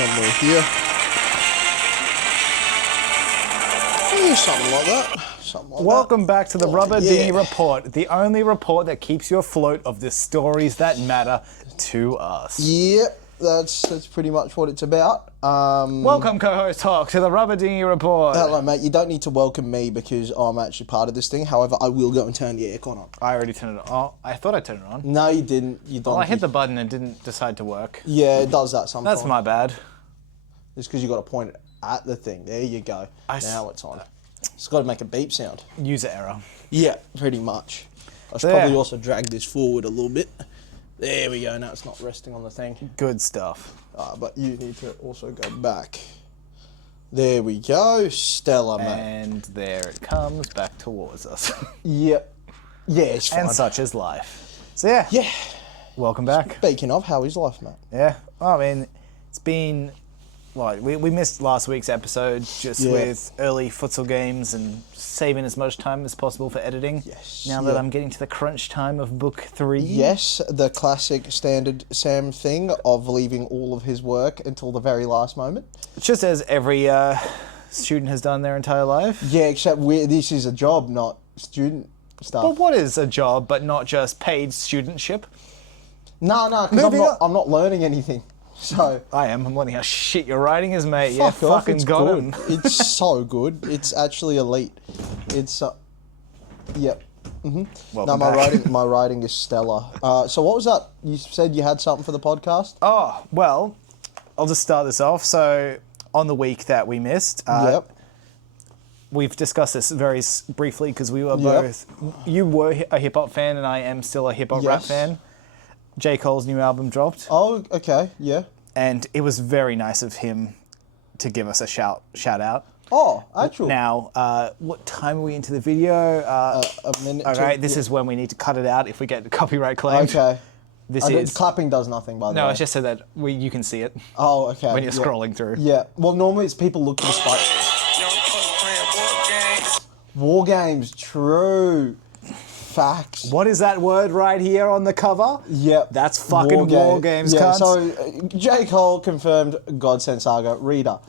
somewhere here. Something like that. Welcome back to the Rubber Dinghy Report, the only report that keeps you afloat of the stories that matter to us. Yep, that's pretty much what it's about. Welcome, co-host Hawk, to the Rubber Dinghy Report. Hello, mate. You don't need to welcome me because I'm actually part of this thing. However, I will go and turn the aircon on. I already turned it on. Oh, I thought I turned it on. No, you didn't. You don't. Well, I hit the button and didn't decide to work. Yeah, it does that sometimes. That's my bad. It's because you got to point it at the thing. There you go. Now it's on. It's got to make a beep sound. User error. Yeah, pretty much. I should probably also drag this forward a little bit. There we go. Now it's not resting on the thing. Good stuff. But you need to also go back. There we go. Stellar, mate. And there it comes back towards us. Yep. Yeah, it's fine. And such is life. So yeah. Yeah. Welcome back. Speaking of, how is life, mate? Yeah. Well, I mean, it's been... Well, we missed last week's episode just with early futsal games and saving as much time as possible for editing. Yes. Now that I'm getting to the crunch time of book 3. Yes, the classic standard Sam thing of leaving all of his work until the very last moment. Just as every student has done their entire life. Yeah, except this is a job, not student stuff. But what is a job but not just paid studentship? No, because I'm not learning anything. So I'm learning how shit your writing is, mate. Fuck off, fucking it's got good. him. It's so good. It's actually elite. It's yep. No, my writing is stellar. So what was that? You said you had something for the podcast? Oh, well, I'll just start this off. So on the week that we missed, we've discussed this very briefly because we were both. You were a hip hop fan, and I am still a hip hop rap fan. J. Cole's new album dropped. Oh, okay, yeah. And it was very nice of him to give us a shout out. Oh, actually. Now, what time are we into the video? A minute. Okay, this is when we need to cut it out if we get copyright claimed. Okay. This is clapping does nothing, by the way. No, it's just so that you can see it. Oh, okay. When you're scrolling through. Yeah. Well, normally it's people look for the spike. War games, true. Facts. What is that word right here on the cover? Yep. That's fucking War Games, yeah, cunts. So, J. Cole confirmed God Sent Saga, Reader.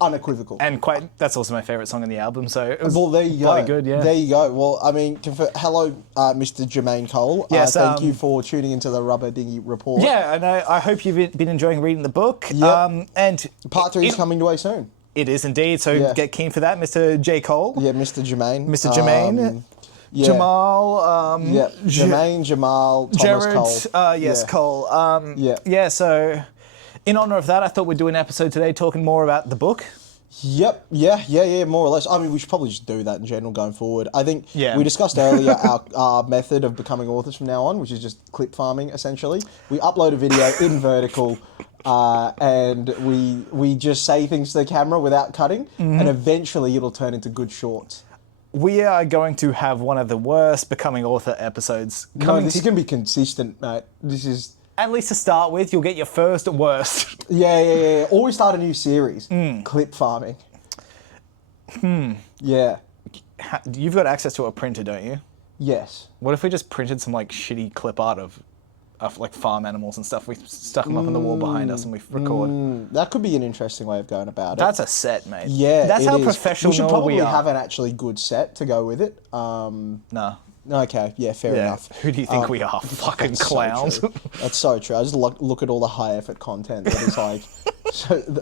Unequivocal. And that's also my favourite song on the album, so it was there you bloody go. Good, yeah. There you go. Well, I mean, hello, Mr. Jermaine Cole. Yes, thank you for tuning into the Rubber Dinghy Report. Yeah, and I hope you've been enjoying reading the book. Yep. And Part 3 is coming your way soon. It is indeed, so get keen for that, Mr. J. Cole. Yeah, Mr. Jermaine. Mr. Jermaine. Yeah. Jamal, Jermaine, Jamal, Thomas Jared, Cole. yes, Cole. Yeah, so in honour of that, I thought we'd do an episode today talking more about the book. Yep, yeah, more or less. I mean, we should probably just do that in general going forward. I think we discussed earlier our method of becoming authors from now on, which is just clip farming, essentially. We upload a video in vertical, and we just say things to the camera without cutting, and eventually it'll turn into good shorts. We are going to have one of the worst becoming author episodes. This is going to be consistent, mate. This is... At least to start with, you'll get your first worst. Yeah. Or we start a new series. Clip farming. Yeah. You've got access to a printer, don't you? Yes. What if we just printed some shitty clip art of like farm animals and stuff? We stuck them up on the wall behind us and we record. That could be an interesting way of going about it. That's a set, mate. Yeah, that's how professional we are. We should probably have an actually good set to go with it. No. Okay, yeah, fair enough. Who do you think we are? Fucking clowns. So that's so true. I just look at all the high effort content that is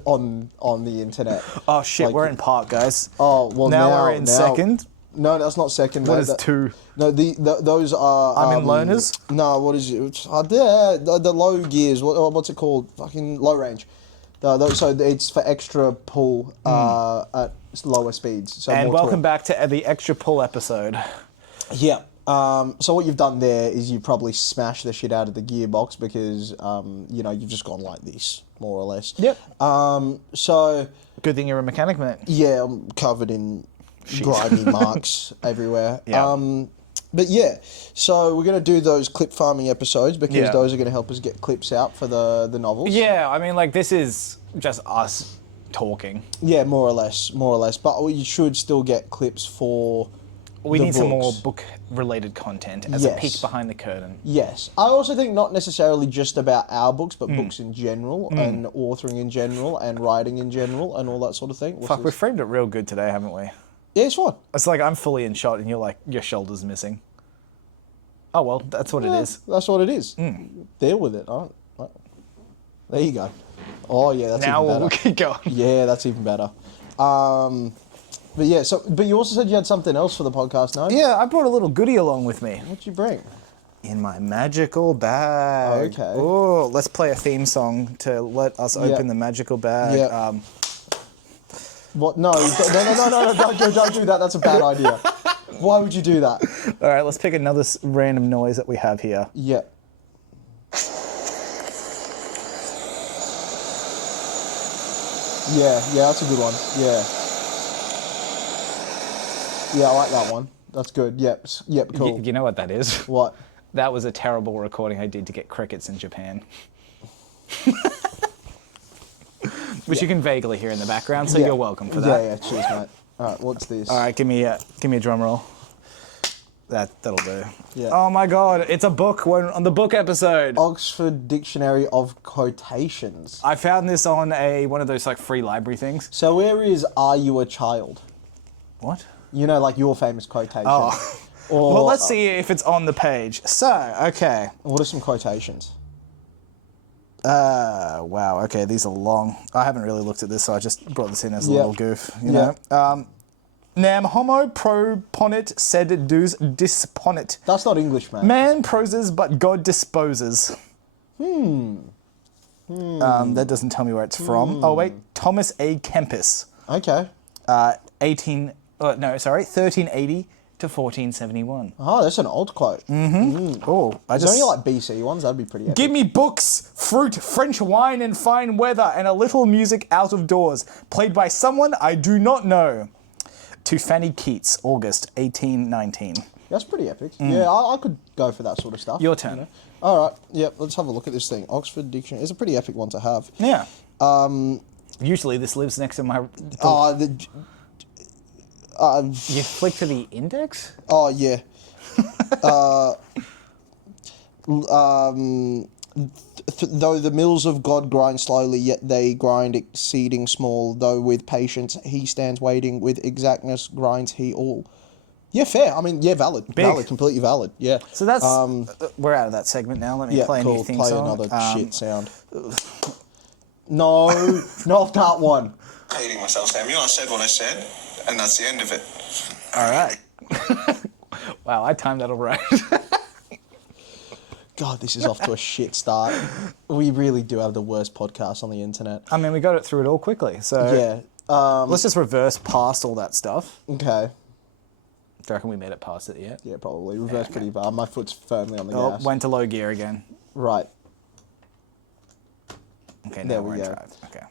on the internet. Oh shit, we're in part, guys. Oh well, now we're in second. No, that's not second. What is 2? No, those are. I'm in learners. No, what is it? The low gears. What's it called? Fucking low range. So it's for extra pull at lower speeds. So and welcome back to the extra pull episode. Yeah. So what you've done there is you probably smashed the shit out of the gearbox because you've just gone like this, more or less. Yep. So. Good thing you're a mechanic, mate. Yeah, I'm covered in grimy marks everywhere. Yeah. But yeah, so we're going to do those clip farming episodes because those are going to help us get clips out for the novels. Yeah, I mean, this is just us talking. Yeah, more or less. But we should still get clips for We need some more book-related content as a peek behind the curtain. Yes. I also think not necessarily just about our books, but books in general, and authoring in general, and writing in general, and all that sort of thing. Fuck, we framed it real good today, haven't we? Yeah, it's fine. It's like I'm fully in shot, and you're like, your shoulder's missing. Oh, well, that's what it is. That's what it is. Deal with it. There you go. Oh, yeah, that's now even better. We'll keep going. Yeah, that's even better. But yeah, but you also said you had something else for the podcast, no? Yeah, I brought a little goodie along with me. What'd you bring? In my magical bag. Okay. Oh, let's play a theme song to let us open the magical bag. Yeah. What? No, don't do that. That's a bad idea. Why would you do that? All right, let's pick another random noise that we have here. Yeah. Yeah, that's a good one. Yeah. Yeah, I like that one. That's good. Yep, cool. You know what that is? What? That was a terrible recording I did to get crickets in Japan. Which you can vaguely hear in the background, so you're welcome for that. Yeah, cheers, mate. All right, what's this? All right, give me a drum roll. That'll do. Yeah. Oh my God, it's a book. We're on the book episode. Oxford Dictionary of Quotations. I found this on one of those like free library things. So where is "Are You a Child"? What? You know, like your famous quotation. Oh. Or, well, let's see if it's on the page. So, okay. What are some quotations? Wow. Okay, these are long. I haven't really looked at this, so I just brought this in as a little goof. You know. Nam homo proponit sed dus disponit. That's not English, man. Man proses, but God disposes. That doesn't tell me where it's from. Oh wait, Thomas A. Kempis. Okay. 1380 to 1471. Oh, that's an old quote. Oh, Is there any like BC ones? That'd be pretty epic. Give me books, fruit, French wine, and fine weather, and a little music out of doors, played by someone I do not know. To Fanny Keats, August 1819. That's pretty epic. Yeah, I could go for that sort of stuff. Your turn. You know? All right. Yep. Let's have a look at this thing. Oxford Dictionary. It's a pretty epic one to have. Yeah. Usually this lives next to my. You flick to the index? Oh yeah. Though the mills of God grind slowly, yet they grind exceeding small. Though with patience he stands waiting, with exactness grinds he all. Yeah, fair. I mean, yeah, valid. Big. Valid, completely valid. Yeah. So that's we're out of that segment now. Let me play a new theme song. Play another shit sound. No, not that one. Hating myself, Samuel. I said what I said, and that's the end of it. All right. Wow, I timed that all right. God, this is off to a shit start. We really do have the worst podcast on the internet. I mean, we got it through it all quickly, so yeah. Let's just reverse past all that stuff. Okay. Do you reckon we made it past it yet? Yeah, probably. Reverse pretty bad. My foot's firmly on the gas. Went to low gear again. Right. Okay, now There we're we in go. drive. Okay.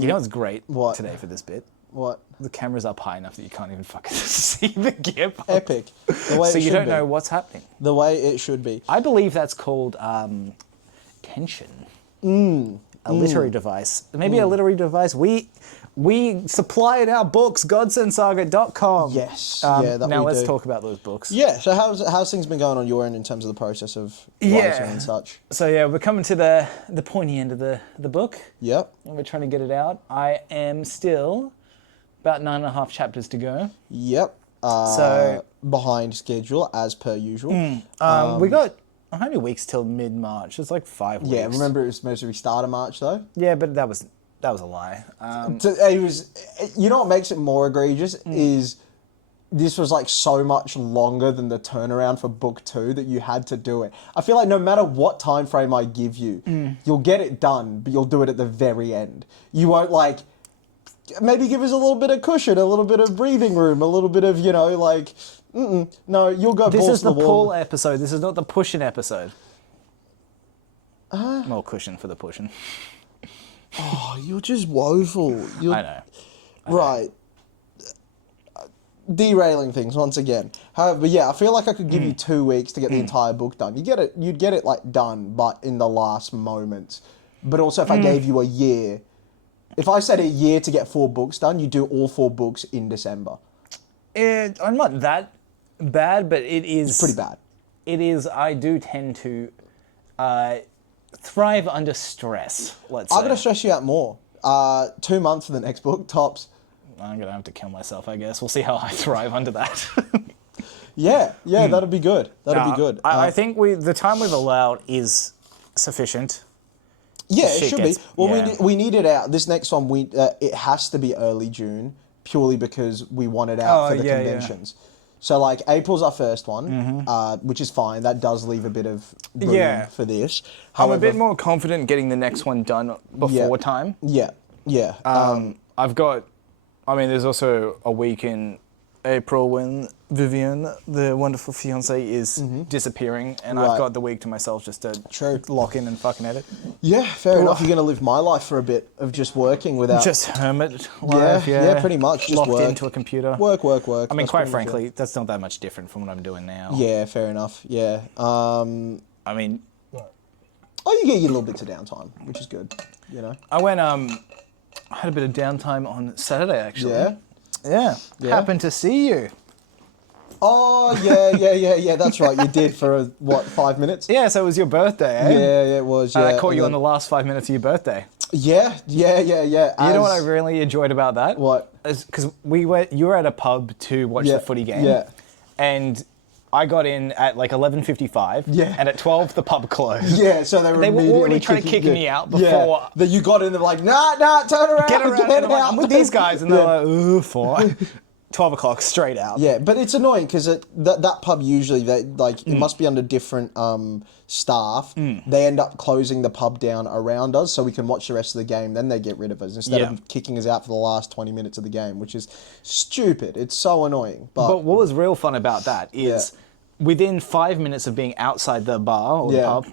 You know what's great today for this bit? What? The camera's up high enough that you can't even fucking see the gear pump. Epic. The way So it you should don't be. know what's happening. The way it should be. I believe that's called tension. A literary device. Maybe a literary device. We supply in our books, godsendsaga.com. Yes. Now let's talk about those books. Yeah, so how's things been going on your end in terms of the process of writing and such? So yeah, we're coming to the pointy end of the book. Yep. And we're trying to get it out. I am still about 9.5 chapters to go. Yep. So behind schedule as per usual. We got how many weeks till mid-March? It's like 5 weeks. Yeah, remember it was supposed to be start of March though? Yeah, but that was a lie. It was. You know what makes it more egregious is this was like so much longer than the turnaround for book 2 that you had to do it. I feel like no matter what time frame I give you, you'll get it done, but you'll do it at the very end. You won't like maybe give us a little bit of cushion, a little bit of breathing room, a little bit of no, you'll go. This is the wall. pull episode. This is not the pushing episode. More cushion for the pushing. Oh, you're just woeful. I know. Right. Derailing things once again. However, yeah, I feel like I could give you 2 weeks to get the entire book done. You'd get it like done, but in the last moments. But also, if I gave you a year, if I said a year to get 4 books done, you do all 4 books in December. I'm not that bad, but it is... It's pretty bad. It is, I do tend to thrive under stress, let's say. I'm going to stress you out more. 2 months for the next book, tops. I'm going to have to kill myself, I guess. We'll see how I thrive under that. Yeah, that'd be good. That'd be good. I think the time we've allowed is sufficient. Yeah, it should be. Well, we need it out. This next one, it has to be early June, purely because we want it out for the conventions. Yeah. So, like, April's our first one, which is fine. That does leave a bit of room for this. However, I'm a bit more confident getting the next one done before time. Yeah. There's also a week in April when Vivian, the wonderful fiancée, is disappearing, and I've got the week to myself just to lock in and fucking edit. Yeah, fair enough. You're going to live my life for a bit of just working without... Just hermit life, Yeah, pretty much. Just locked into a computer. Work. I mean, quite frankly, that's not that much different from what I'm doing now. Yeah, fair enough. Yeah. You get your little bits of downtime, which is good, you know? I went, I had a bit of downtime on Saturday, actually. Yeah. Happened to see you. Oh, yeah, that's right. You did for, 5 minutes? Yeah, so it was your birthday, eh? Yeah, it was, yeah. I caught you on the last 5 minutes of your birthday. Yeah. You know what I really enjoyed about that? What? Because you were at a pub to watch the footy game. Yeah. And I got in at like 11:55. Yeah. And at 12 the pub closed. Yeah, so they were already trying to kick me out before. Yeah. That you got in, they're like, nah, turn around. Get around. Get out. Like, I'm with these guys. And they're like, ooh, 12 o'clock straight out. Yeah, but it's annoying because that pub usually, it must be under different staff. They end up closing the pub down around us so we can watch the rest of the game. Then they get rid of us instead of kicking us out for the last 20 minutes of the game, which is stupid. It's so annoying. But what was real fun about that is within 5 minutes of being outside the bar or the pub,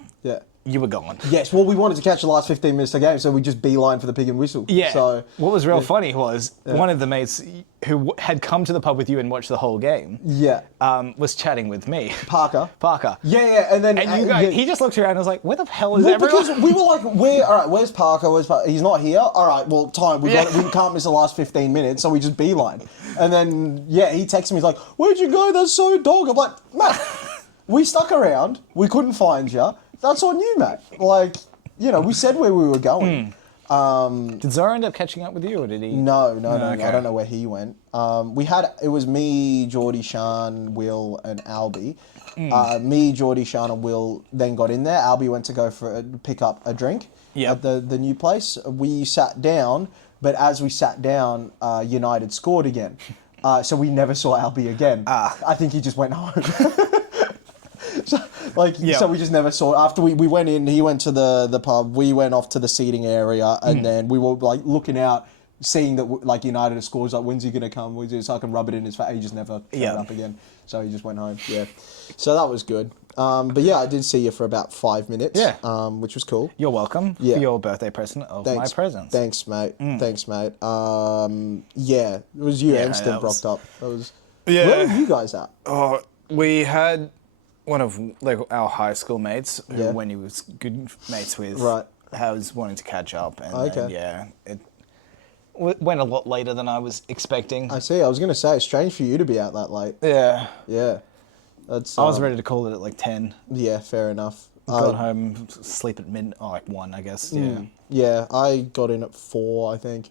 you were gone. Yes, well, we wanted to catch the last 15 minutes of the game, so we just beeline for the pig and whistle. Yeah. So what was real funny was one of the mates who had come to the pub with you and watched the whole game. Yeah. Was chatting with me. Parker. Yeah, and then you guys, he just looked around and was like, "Where the hell is everyone?" Because we were like, where's Parker? He's not here. All right, well, time. We can't miss the last 15 minutes, so we just beeline. And then he texted me. He's like, "Where'd you go? That's so dog." I'm like, "Mate, we stuck around. We couldn't find you. That's on you, mate." Like, we said where we were going. Did Zara end up catching up with you, or did he? No. Okay. I don't know where he went. It was me, Geordie, Sean, Will, and Albie. Me, Geordie, Sean, and Will then got in there. Albie went to go pick up a drink at the new place. We sat down, but as we sat down, United scored again. So we never saw Albie again. I think he just went home. So we just never saw. After we went in, he went to the pub. We went off to the seating area, and then we were like looking out, seeing that United scores. Like, when's he gonna come? So I can rub it in his face. He just never turned up again. So he just went home. Yeah. So that was good. But I did see you for about 5 minutes. Yeah. Which was cool. You're welcome for your birthday present of my presents. Thanks, mate. Thanks, mate. It was you and Stim rocked up. That was. Yeah. Where were you guys at? Oh, we had one of our high school mates who, when he was good mates with, was wanting to catch up, and then, it went a lot later than I was expecting. I see. I was going to say, it's strange for you to be out that late. Yeah. That's. I was ready to call it at like 10. Yeah, fair enough. Got home, sleep at 1, I guess. Yeah. Yeah, I got in at 4, I think.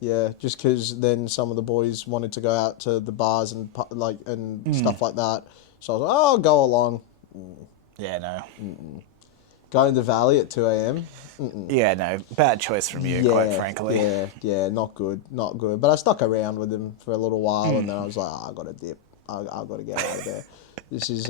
Yeah, just because then some of the boys wanted to go out to the bars and stuff like that. So I was like, I'll go along. Yeah, no. Going to the Valley at 2 a.m. Yeah, no. Bad choice from you, quite frankly. Yeah, not good. But I stuck around with them for a little while, and then I was like, I got to dip. I got to get out of there. This is,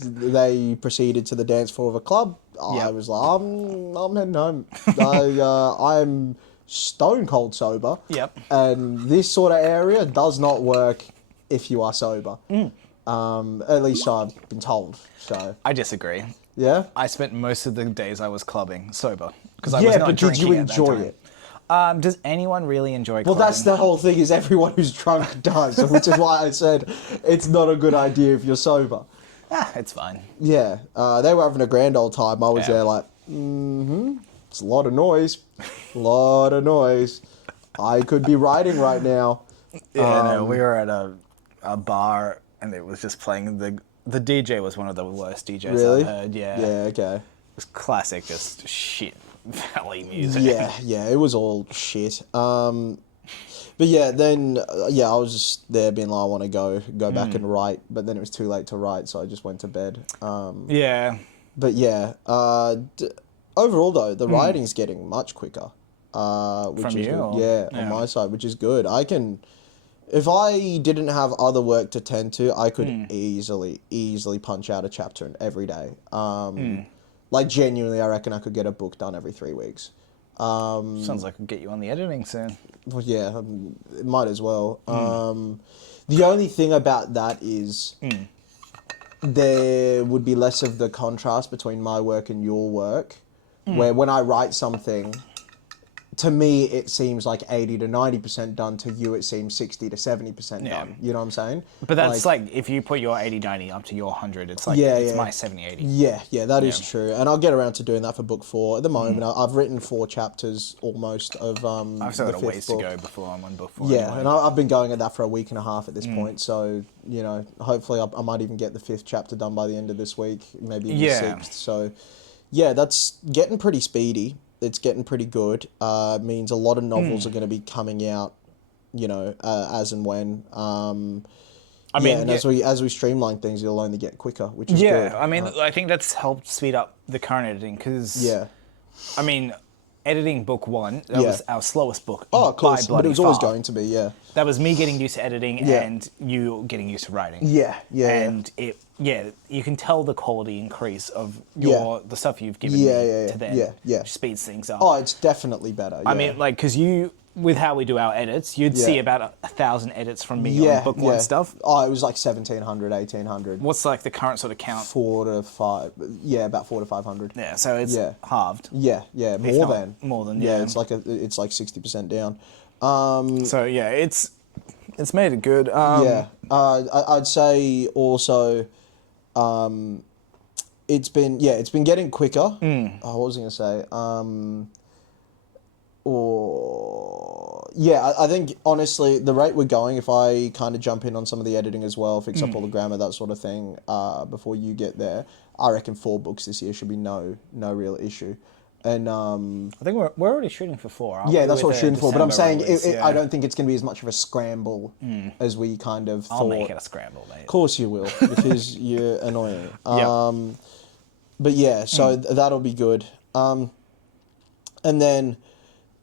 they proceeded to the dance floor of a club. I was like, I'm heading home. I'm stone cold sober. Yep. And this sort of area does not work if you are sober. At least I've been told. So I disagree. Yeah? I spent most of the days I was clubbing sober because I was not drinking. But did you enjoy it? Does anyone really enjoy clubbing? Well, that's the whole thing, is everyone who's drunk does, which is why I said it's not a good idea if you're sober. It's fine. Yeah. They were having a grand old time. I was there like, it's a lot of noise. I could be writing right now. Yeah, no, we were at a bar and it was just playing the DJ was one of the worst DJs Really? I've heard. Yeah. Yeah, okay. It was classic, just shit valley music. Yeah, it was all shit. But yeah, then I was just there being like, I want to go back and write, but then it was too late to write, so I just went to bed. Yeah. But yeah, overall though, the writing's getting much quicker. Which From is you? good. Yeah, on my side, which is good. I can, if I didn't have other work to tend to, I could easily punch out a chapter every day. Like genuinely, I reckon I could get a book done every 3 weeks. Sounds like I'll get you on the editing soon. Well, yeah, it might as well. The only thing about that is there would be less of the contrast between my work and your work, where when I write something, to me it seems like 80 to 90% done. To you, it seems 60 to 70% done. You know what I'm saying? But that's like if you put your 80-90 up to your 100, it's like it's my 70-80. Yeah, that is true. And I'll get around to doing that for book 4. At the moment, I've written 4 chapters almost of I've still the got a 5th ways book. to go before I'm on book 4. Yeah, anyway. and I've been going at that for a week and a half at this point. So, you know, hopefully I might even get the 5th chapter done by the end of this week, maybe the 6th. So, yeah, that's getting pretty speedy. It's getting pretty good. Means a lot of novels are going to be coming out, you know, as and when. As we streamline things, it'll only get quicker, which is good. I mean, I think that's helped speed up the current editing because, I mean, editing book 1, that was our slowest book. Oh, of course, but it was always far. going to be, yeah. That was me getting used to editing and you getting used to writing. And you can tell the quality increase of the stuff you've given me to them. Which speeds things up. Oh, it's definitely better. I mean, like, because with how we do our edits, you'd see about 1,000 edits from me on book 1 stuff. Oh, it was like 1,700, 1,800. What's like the current sort of count? 4 to 5. Yeah, about 400 to 500. Yeah, so it's halved. Yeah, more than. Yeah, it's like 60% down. So yeah, it's made it good. I'd say also, it's been getting quicker. What was I gonna say? I think honestly the rate we're going, if I kind of jump in on some of the editing as well, fix up all the grammar, that sort of thing, before you get there, I reckon 4 books this year should be no real issue. And I think we're already shooting for 4. Aren't we? That's what we're shooting for. But I'm saying release, I don't think it's going to be as much of a scramble as we kind of thought. I'll make it a scramble, mate. Of course you will, because you're annoying. But yeah, so that'll be good. And then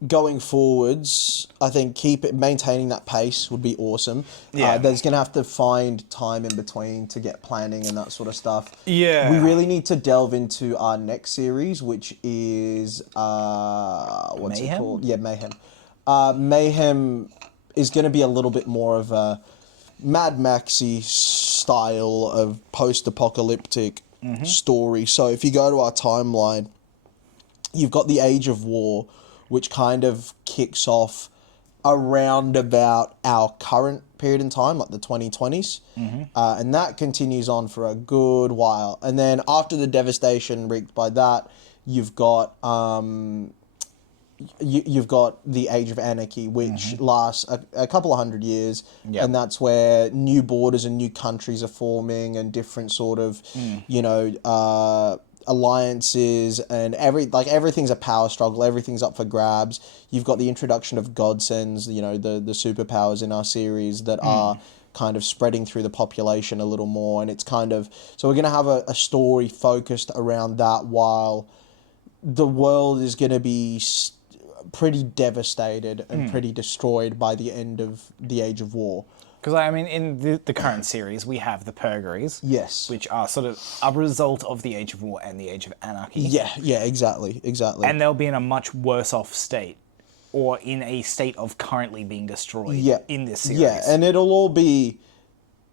going forwards, I think maintaining that pace would be awesome. There's going to have to find time in between to get planning and that sort of stuff. Yeah. We really need to delve into our next series, which is, what's Mayhem? it called? Yeah, Mayhem. Mayhem is going to be a little bit more of a Mad Maxy style of post-apocalyptic story. So if you go to our timeline, you've got the Age of War, which kind of kicks off around about our current period in time, like the 2020s. And that continues on for a good while. And then after the devastation wreaked by that, you've got you've got the Age of Anarchy, which lasts a couple of 100 years. And that's where new borders and new countries are forming and different sort of, alliances and everything's a power struggle, everything's up for grabs. You've got the introduction of godsends, the superpowers in our series that are kind of spreading through the population a little more, and it's kind of, so we're going to have a story focused around that while the world is going to be pretty devastated and pretty destroyed by the end of the Age of War. Because, I mean, in the current series, we have the Purgaries. Yes. Which are sort of a result of the Age of War and the Age of Anarchy. Yeah, exactly. And they'll be in a much worse off state, or in a state of currently being destroyed in this series. Yeah, and it'll all be,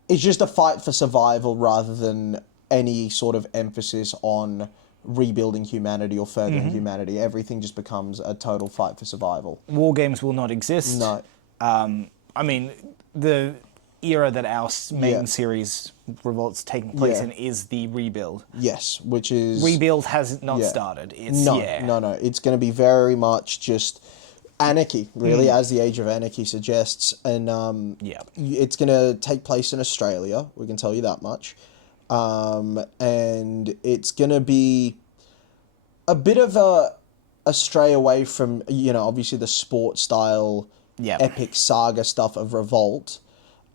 it's just a fight for survival rather than any sort of emphasis on rebuilding humanity or furthering humanity. Everything just becomes a total fight for survival. War games will not exist. No. I mean, the era that our main series revolts taking place in is the rebuild. Yes, which is... Rebuild has not started. It's, No. It's going to be very much just anarchy, really, as the Age of Anarchy suggests. And it's going to take place in Australia, we can tell you that much. And it's going to be a bit of a stray away from, obviously the sport style, epic saga stuff of Revolt,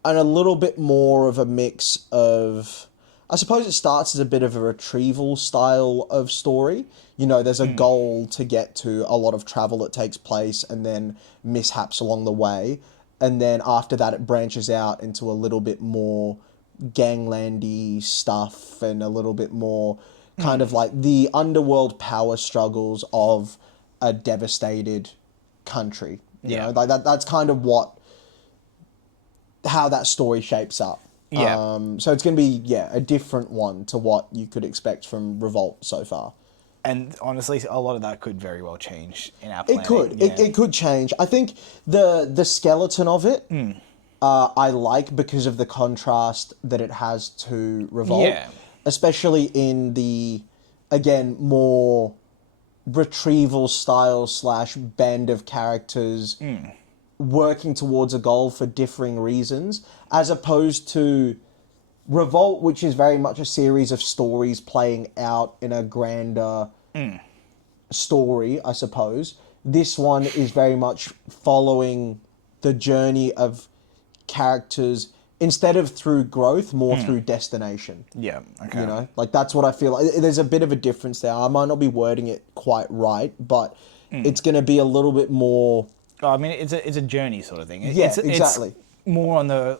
and a little bit more of a mix of... I suppose it starts as a bit of a retrieval style of story. There's a goal to get to, a lot of travel that takes place, and then mishaps along the way. And then after that, it branches out into a little bit more ganglandy stuff, and a little bit more kind of like the underworld power struggles of a devastated country. You know, like that's kind of how that story shapes up. Yeah. So it's going to be, a different one to what you could expect from Revolt so far. And honestly, a lot of that could very well change in our planning. It could. Yeah. It could change. I think the skeleton of it, I like because of the contrast that it has to Revolt. Yeah. Especially in the, again, more retrieval style / band of characters working towards a goal for differing reasons, as opposed to Revolt, which is very much a series of stories playing out in a grander story, I suppose. This one is very much following the journey of characters, instead of through growth, more through destination. Yeah, okay. Like that's what I feel like. There's a bit of a difference there. I might not be wording it quite right, but it's going to be a little bit more... I mean, it's a journey sort of thing. Exactly. It's more on the,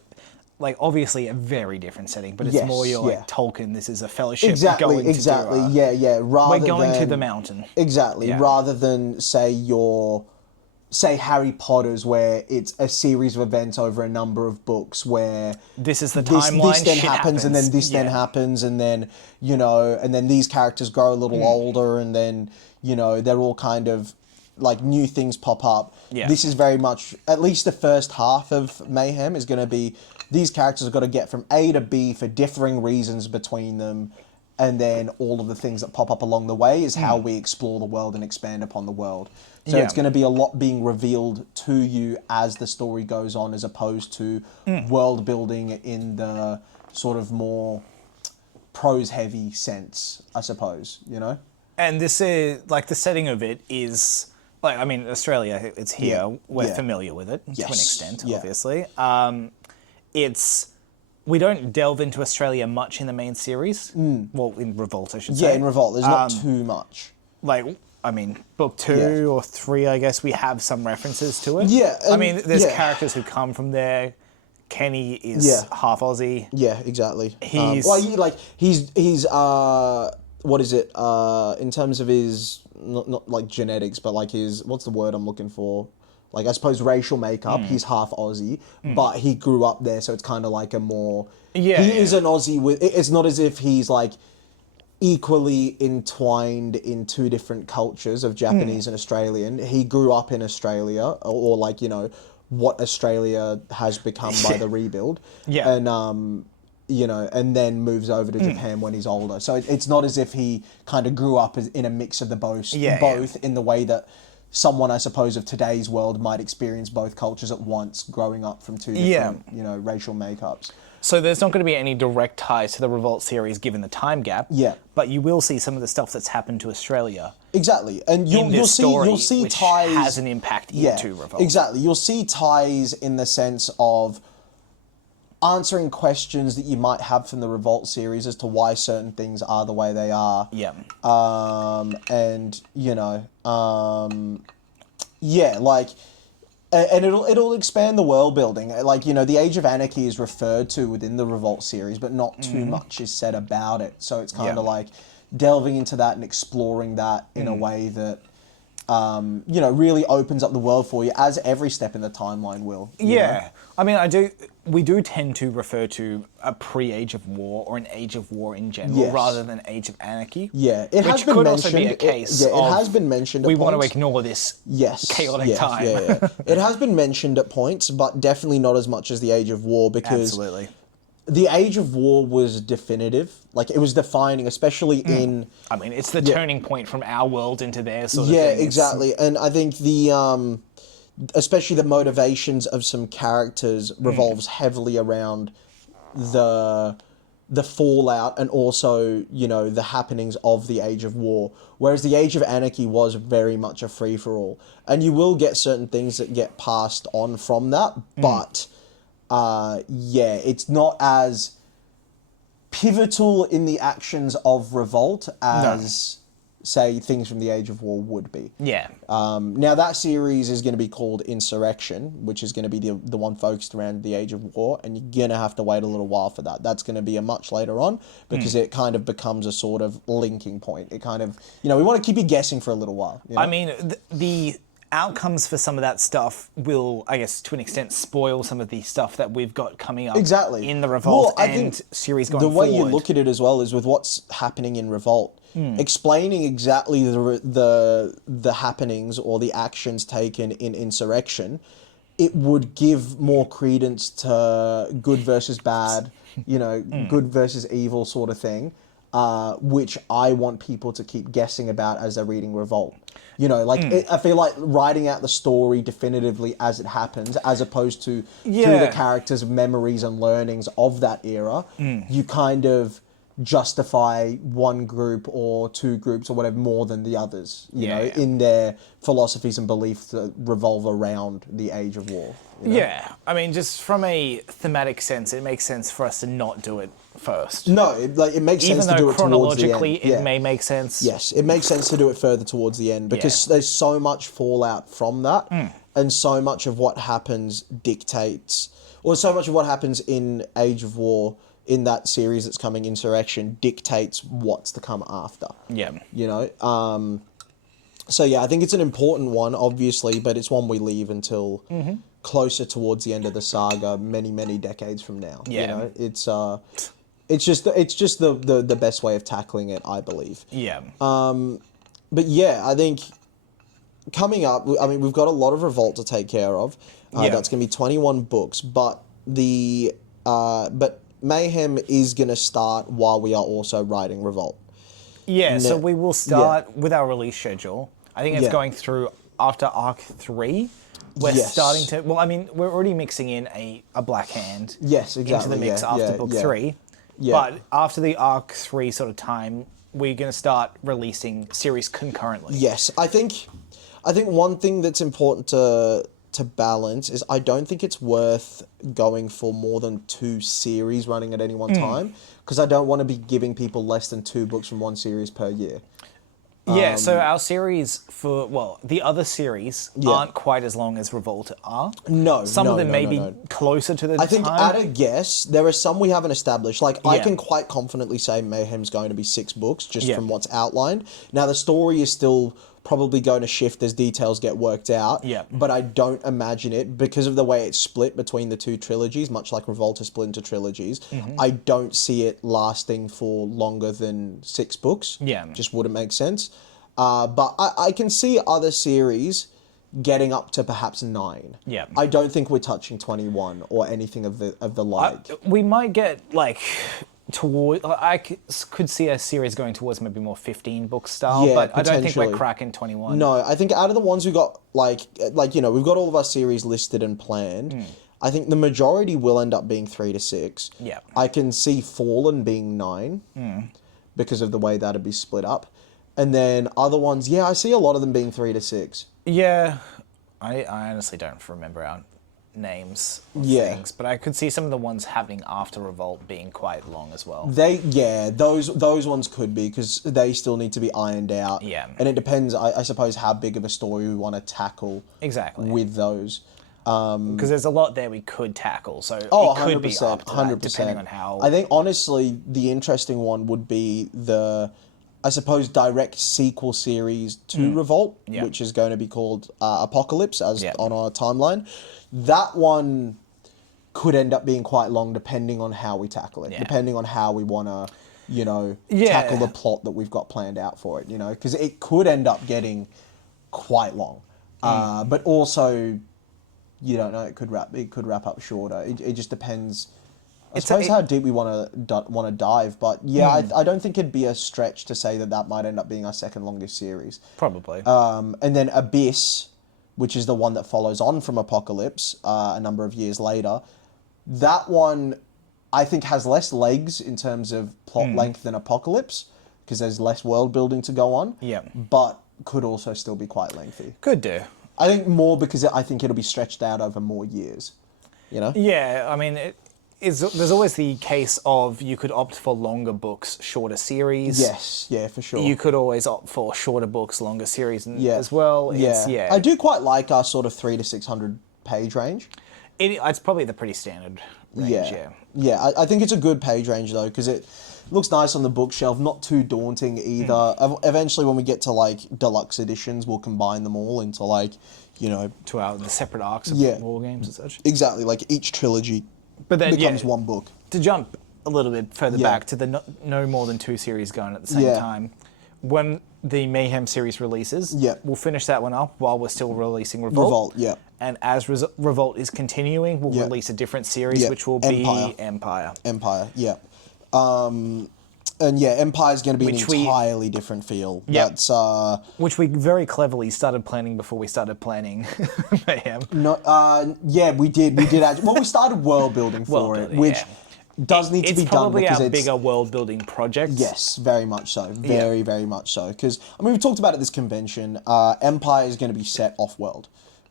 like, obviously a very different setting, but it's more your like Tolkien. This is a fellowship going to do. Rather we're going to the mountain. Exactly. Yeah. Rather than say Harry Potter's, where it's a series of events over a number of books, where this is the timeline. This then happens, and then this then happens, and then and then these characters grow a little older, and then they're all kind of like new things pop up. Yeah. This is very much, at least the first half of Mayhem is going to be, these characters have got to get from A to B for differing reasons between them, and then all of the things that pop up along the way is how we explore the world and expand upon the world. So it's going to be a lot being revealed to you as the story goes on, as opposed to world building in the sort of more prose heavy sense, I suppose, And this is, like, the setting of it is... Like, I mean, Australia, it's here. Yeah. We're familiar with it to an extent, Yeah. obviously. We don't delve into Australia much in the main series. Well, in Revolt, I should say. Yeah, in Revolt, there's not too much. Like, I mean, book 2 or 3, I guess, we have some references to it. Yeah. I mean, there's characters who come from there. Kenny is half Aussie. Yeah, exactly. He's... he's what is it? In terms of his... Not like genetics, but like his, what's the word I'm looking for? Like, I suppose racial makeup. He's half Aussie, but he grew up there, so it's kind of like a more... He is an Aussie with... It's not as if he's like equally entwined in two different cultures of Japanese and Australian. He grew up in Australia, or like, what Australia has become by the rebuild. Yeah. And, and then moves over to Japan when he's older. So it's not as if he kind of grew up in a mix of the both in the way that someone, I suppose, of today's world might experience both cultures at once, growing up from two different, racial makeups. So there's not going to be any direct ties to the Revolt series given the time gap. Yeah. But you will see some of the stuff that's happened to Australia. Exactly. And you'll see which ties... has an impact into Revolt. Exactly. You'll see ties in the sense of answering questions that you might have from the Revolt series as to why certain things are the way they are. Yeah. And it'll expand the world building. Like, the Age of Anarchy is referred to within the Revolt series, but not too much is said about it. So it's kind of like delving into that and exploring that in a way that, really opens up the world for you, as every step in the timeline will. You know? I mean, we do tend to refer to a pre-Age of War or an Age of War in general rather than Age of Anarchy. Yeah, it has been mentioned. Also be a case it has been mentioned. We want to ignore this chaotic time. It has been mentioned at points, but definitely not as much as the Age of War, because absolutely. the Age of War was definitive. Like, it was defining, especially in... I mean, it's the turning point from our world into their sort of thing. Yeah, exactly. And I think especially the motivations of some characters revolves heavily around the fallout and also, the happenings of the Age of War. Whereas the Age of Anarchy was very much a free-for-all. And you will get certain things that get passed on from that, but... it's not as pivotal in the actions of revolt as, say, things from the Age of War would be. Yeah. Now, that series is going to be called Insurrection, which is going to be the one focused around the Age of War, and you're going to have to wait a little while for that. That's going to be a much later on, because it kind of becomes a sort of linking point. It kind of, we want to keep you guessing for a little while. I mean, the outcomes for some of that stuff will, I guess, to an extent, spoil some of the stuff that we've got coming up in the Revolt series going forward. The way you look at it as well is with what's happening in Revolt, explaining exactly the happenings or the actions taken in Insurrection, it would give more credence to good versus bad, good versus evil sort of thing, which I want people to keep guessing about as they're reading Revolt. I feel like writing out the story definitively as it happens, as opposed to through the characters' memories and learnings of that era, you kind of justify one group or two groups or whatever more than the others, in their philosophies and beliefs that revolve around the Age of War. Yeah, I mean, just from a thematic sense, it makes sense for us to not do it first. No, it makes sense to do it towards the end. Even though chronologically it may make sense. Yes, it makes sense to do it further towards the end because there's so much fallout from that, and so much of what happens dictates, or so much of what happens in Age of War in that series that's coming, Insurrection, dictates what's to come after. Yeah. So yeah, I think it's an important one, obviously, but it's one we leave until closer towards the end of the saga, many, many decades from now. Yeah. It's just the best way of tackling it, I believe. Yeah. But yeah, I think coming up, I mean, we've got a lot of Revolt to take care of. That's going to be 21 books, but Mayhem is going to start while we are also writing Revolt. Yeah, so we will start with our release schedule. I think it's going through after Arc 3. We're starting to... Well, I mean, we're already mixing in a Black Hand into the mix after Book 3. Yeah. But after the Arc 3 sort of time, we're going to start releasing series concurrently. Yes, I think one thing that's important to balance is I don't think it's worth going for more than 2 series running at any one time, because I don't want to be giving people less than 2 books from one series per year. Yeah, so our series the other series aren't quite as long as Revolt are. No, Some of them may be closer to the time. I think at a guess, there are some we haven't established. Like, I can quite confidently say Mayhem's going to be 6 books, just from what's outlined. Now, the story is still probably going to shift as details get worked out. Yeah. But I don't imagine it, because of the way it's split between the 2 trilogies, much like Revolt is split into trilogies, I don't see it lasting for longer than 6 books. Yeah. Just wouldn't make sense. But I can see other series getting up to perhaps 9. Yeah. I don't think we're touching 21 or anything of the like. We might get, I could see a series going towards maybe more 15 book style, but I don't think we're cracking 21. No, I think out of the ones we got, we've got all of our series listed and planned. I think the majority will end up being 3 to 6. Yeah. I can see Fallen being 9 because of the way that'd be split up. And then other ones, I see a lot of them being 3 to 6. Yeah. I honestly don't remember our names of things, but I could see some of the ones happening after Revolt being quite long as well. Those ones could be, because they still need to be ironed out. Yeah. And it depends, I suppose, how big of a story we want to tackle with those. Because there's a lot there we could tackle, so it could be up to 100%. Depending on how... I think, honestly, the interesting one would be the, I suppose, direct sequel series to Revolt, which is going to be called Apocalypse, as on our timeline. That one could end up being quite long, depending on how we tackle it, depending on how we want to, tackle the plot that we've got planned out for it, because it could end up getting quite long. But also, you don't know, it could wrap up shorter. It just depends I suppose how deep we want to dive, but yeah, I don't think it'd be a stretch to say that might end up being our second longest series. Probably. And then Abyss, which is the one that follows on from Apocalypse a number of years later, that one I think has less legs in terms of plot length than Apocalypse, because there's less world building to go on. Yeah. But could also still be quite lengthy. Could do. I think more because I think it'll be stretched out over more years. You know? Yeah, I mean, there's always the case of you could opt for longer books, shorter series. Yes, yeah, for sure. You could always opt for shorter books, longer series as well. I do quite like our sort of 300 to 600 page range. It's probably the pretty standard range, Yeah, I think it's a good page range though, because it looks nice on the bookshelf, not too daunting either. Eventually, when we get to like deluxe editions, we'll combine them all into like, you know, the separate arcs of war games and such. Exactly, like each trilogy becomes one book. To jump a little bit further back to the no more than 2 series going at the same time, when the Mayhem series releases, we'll finish that one up while we're still releasing Revolt. And as Revolt is continuing, we'll release a different series, which will be Empire. And Empire's going to be an entirely different feel. That's which we very cleverly started planning before we started planning Mayhem. We did actually. Well, we started world building for it, which does need to be done. It's probably our bigger world building project. Yes, very much so. Very much so. Because I mean, we've talked about at this convention. Empire is going to be set off world,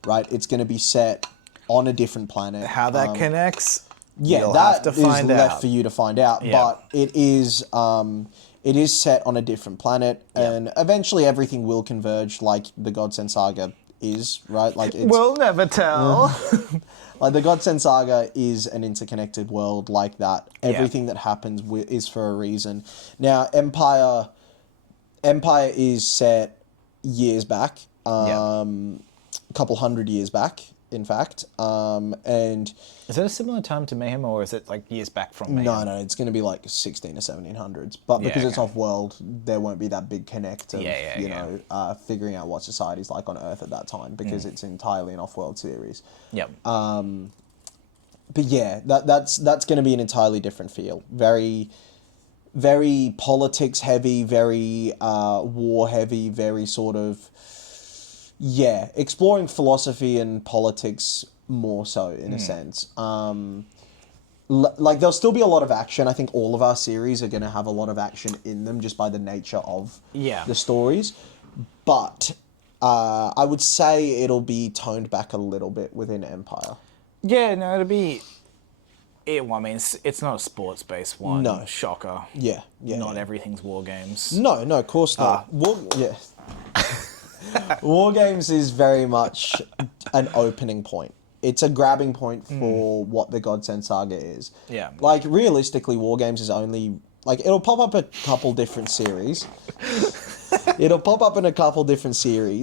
right? It's going to be set on a different planet. How that connects? Yeah, that is left for you to find out. But it is set on a different planet, and eventually everything will converge, like the Godsend Saga is, right? Like we'll never tell. Like the Godsend Saga is an interconnected world like that. Everything that happens is for a reason. Now, Empire is set years back, a couple hundred years back, in fact, and is it a similar time to Mayhem, or is it like years back from Mayhem? No, it's going to be like 16 to 1700s. But because it's off-world, there won't be that big connect of, figuring out what society's like on Earth at that time, because it's entirely an off-world series. Yep. But yeah, that's going to be an entirely different feel. Very, very politics-heavy, very war-heavy, very sort of, exploring philosophy and politics more so, in a sense. Like, there'll still be a lot of action. I think all of our series are going to have a lot of action in them just by the nature of the stories. But I would say it'll be toned back a little bit within Empire. Yeah, no, it'll be... Well, I mean, it's not a sports-based one. No. Shocker. Yeah. Not everything's war games. No, of course not. War games is very much an opening point. It's a grabbing point for what the Godsend Saga is. Yeah. Like, realistically, War Games is only... Like, it'll pop up a couple different series.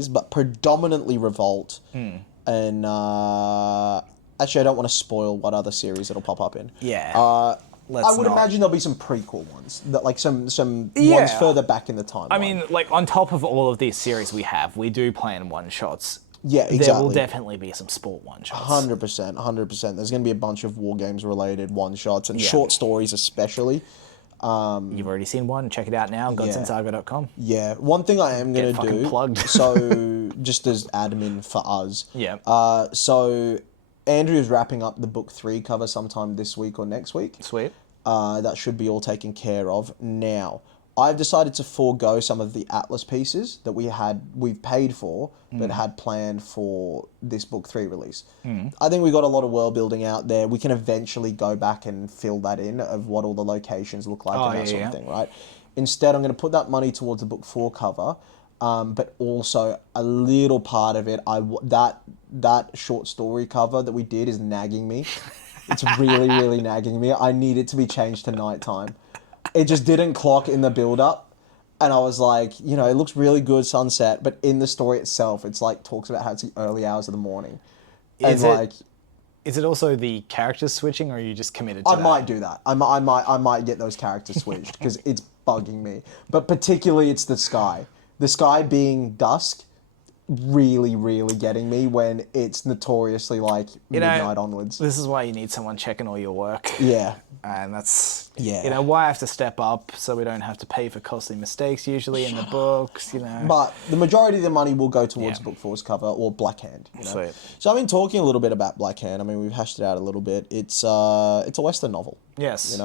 But predominantly Revolt. And, actually, I don't want to spoil what other series it'll pop up in. Yeah. I would imagine there'll be some prequel ones, that like some ones further back in the timeline. I mean, like, on top of all of these series we do plan one-shots. Yeah, exactly. There will definitely be some sport one-shots. 100%. There's going to be a bunch of War Games-related one-shots, and short stories especially. You've already seen one. Check it out now, godsendsaga.com. Yeah. One thing I am going to do, plugged. So just as admin for us. Yeah. So Andrew's wrapping up the book 3 cover sometime this week or next week. Sweet. That should be all taken care of. Now, I've decided to forego some of the Atlas pieces that we've paid for, but had planned for this book 3 release. I think we got a lot of world building out there. We can eventually go back and fill that in of what all the locations look like and that sort of thing, right? Instead, I'm going to put that money towards the book 4 cover, but also a little part of it, that short story cover that we did is nagging me. It's really, really nagging me. I need it to be changed to nighttime. It just didn't clock in the build-up. And I was like, it looks really good, sunset, but in the story itself, it's like, talks about how it's the early hours of the morning. Is it also the characters switching, or are you just committed to that? I might do that. I might get those characters switched, because it's bugging me. But particularly, it's the sky. The sky being dusk really, really getting me when it's notoriously like midnight onwards. This is why you need someone checking all your work. Yeah. And that's, Yeah. why I have to step up so we don't have to pay for costly mistakes usually in the books, But the majority of the money will go towards Book 4's cover or Black Hand. Sweet. So I've been talking a little bit about Black Hand. I mean, we've hashed it out a little bit. It's a Western novel. Yes.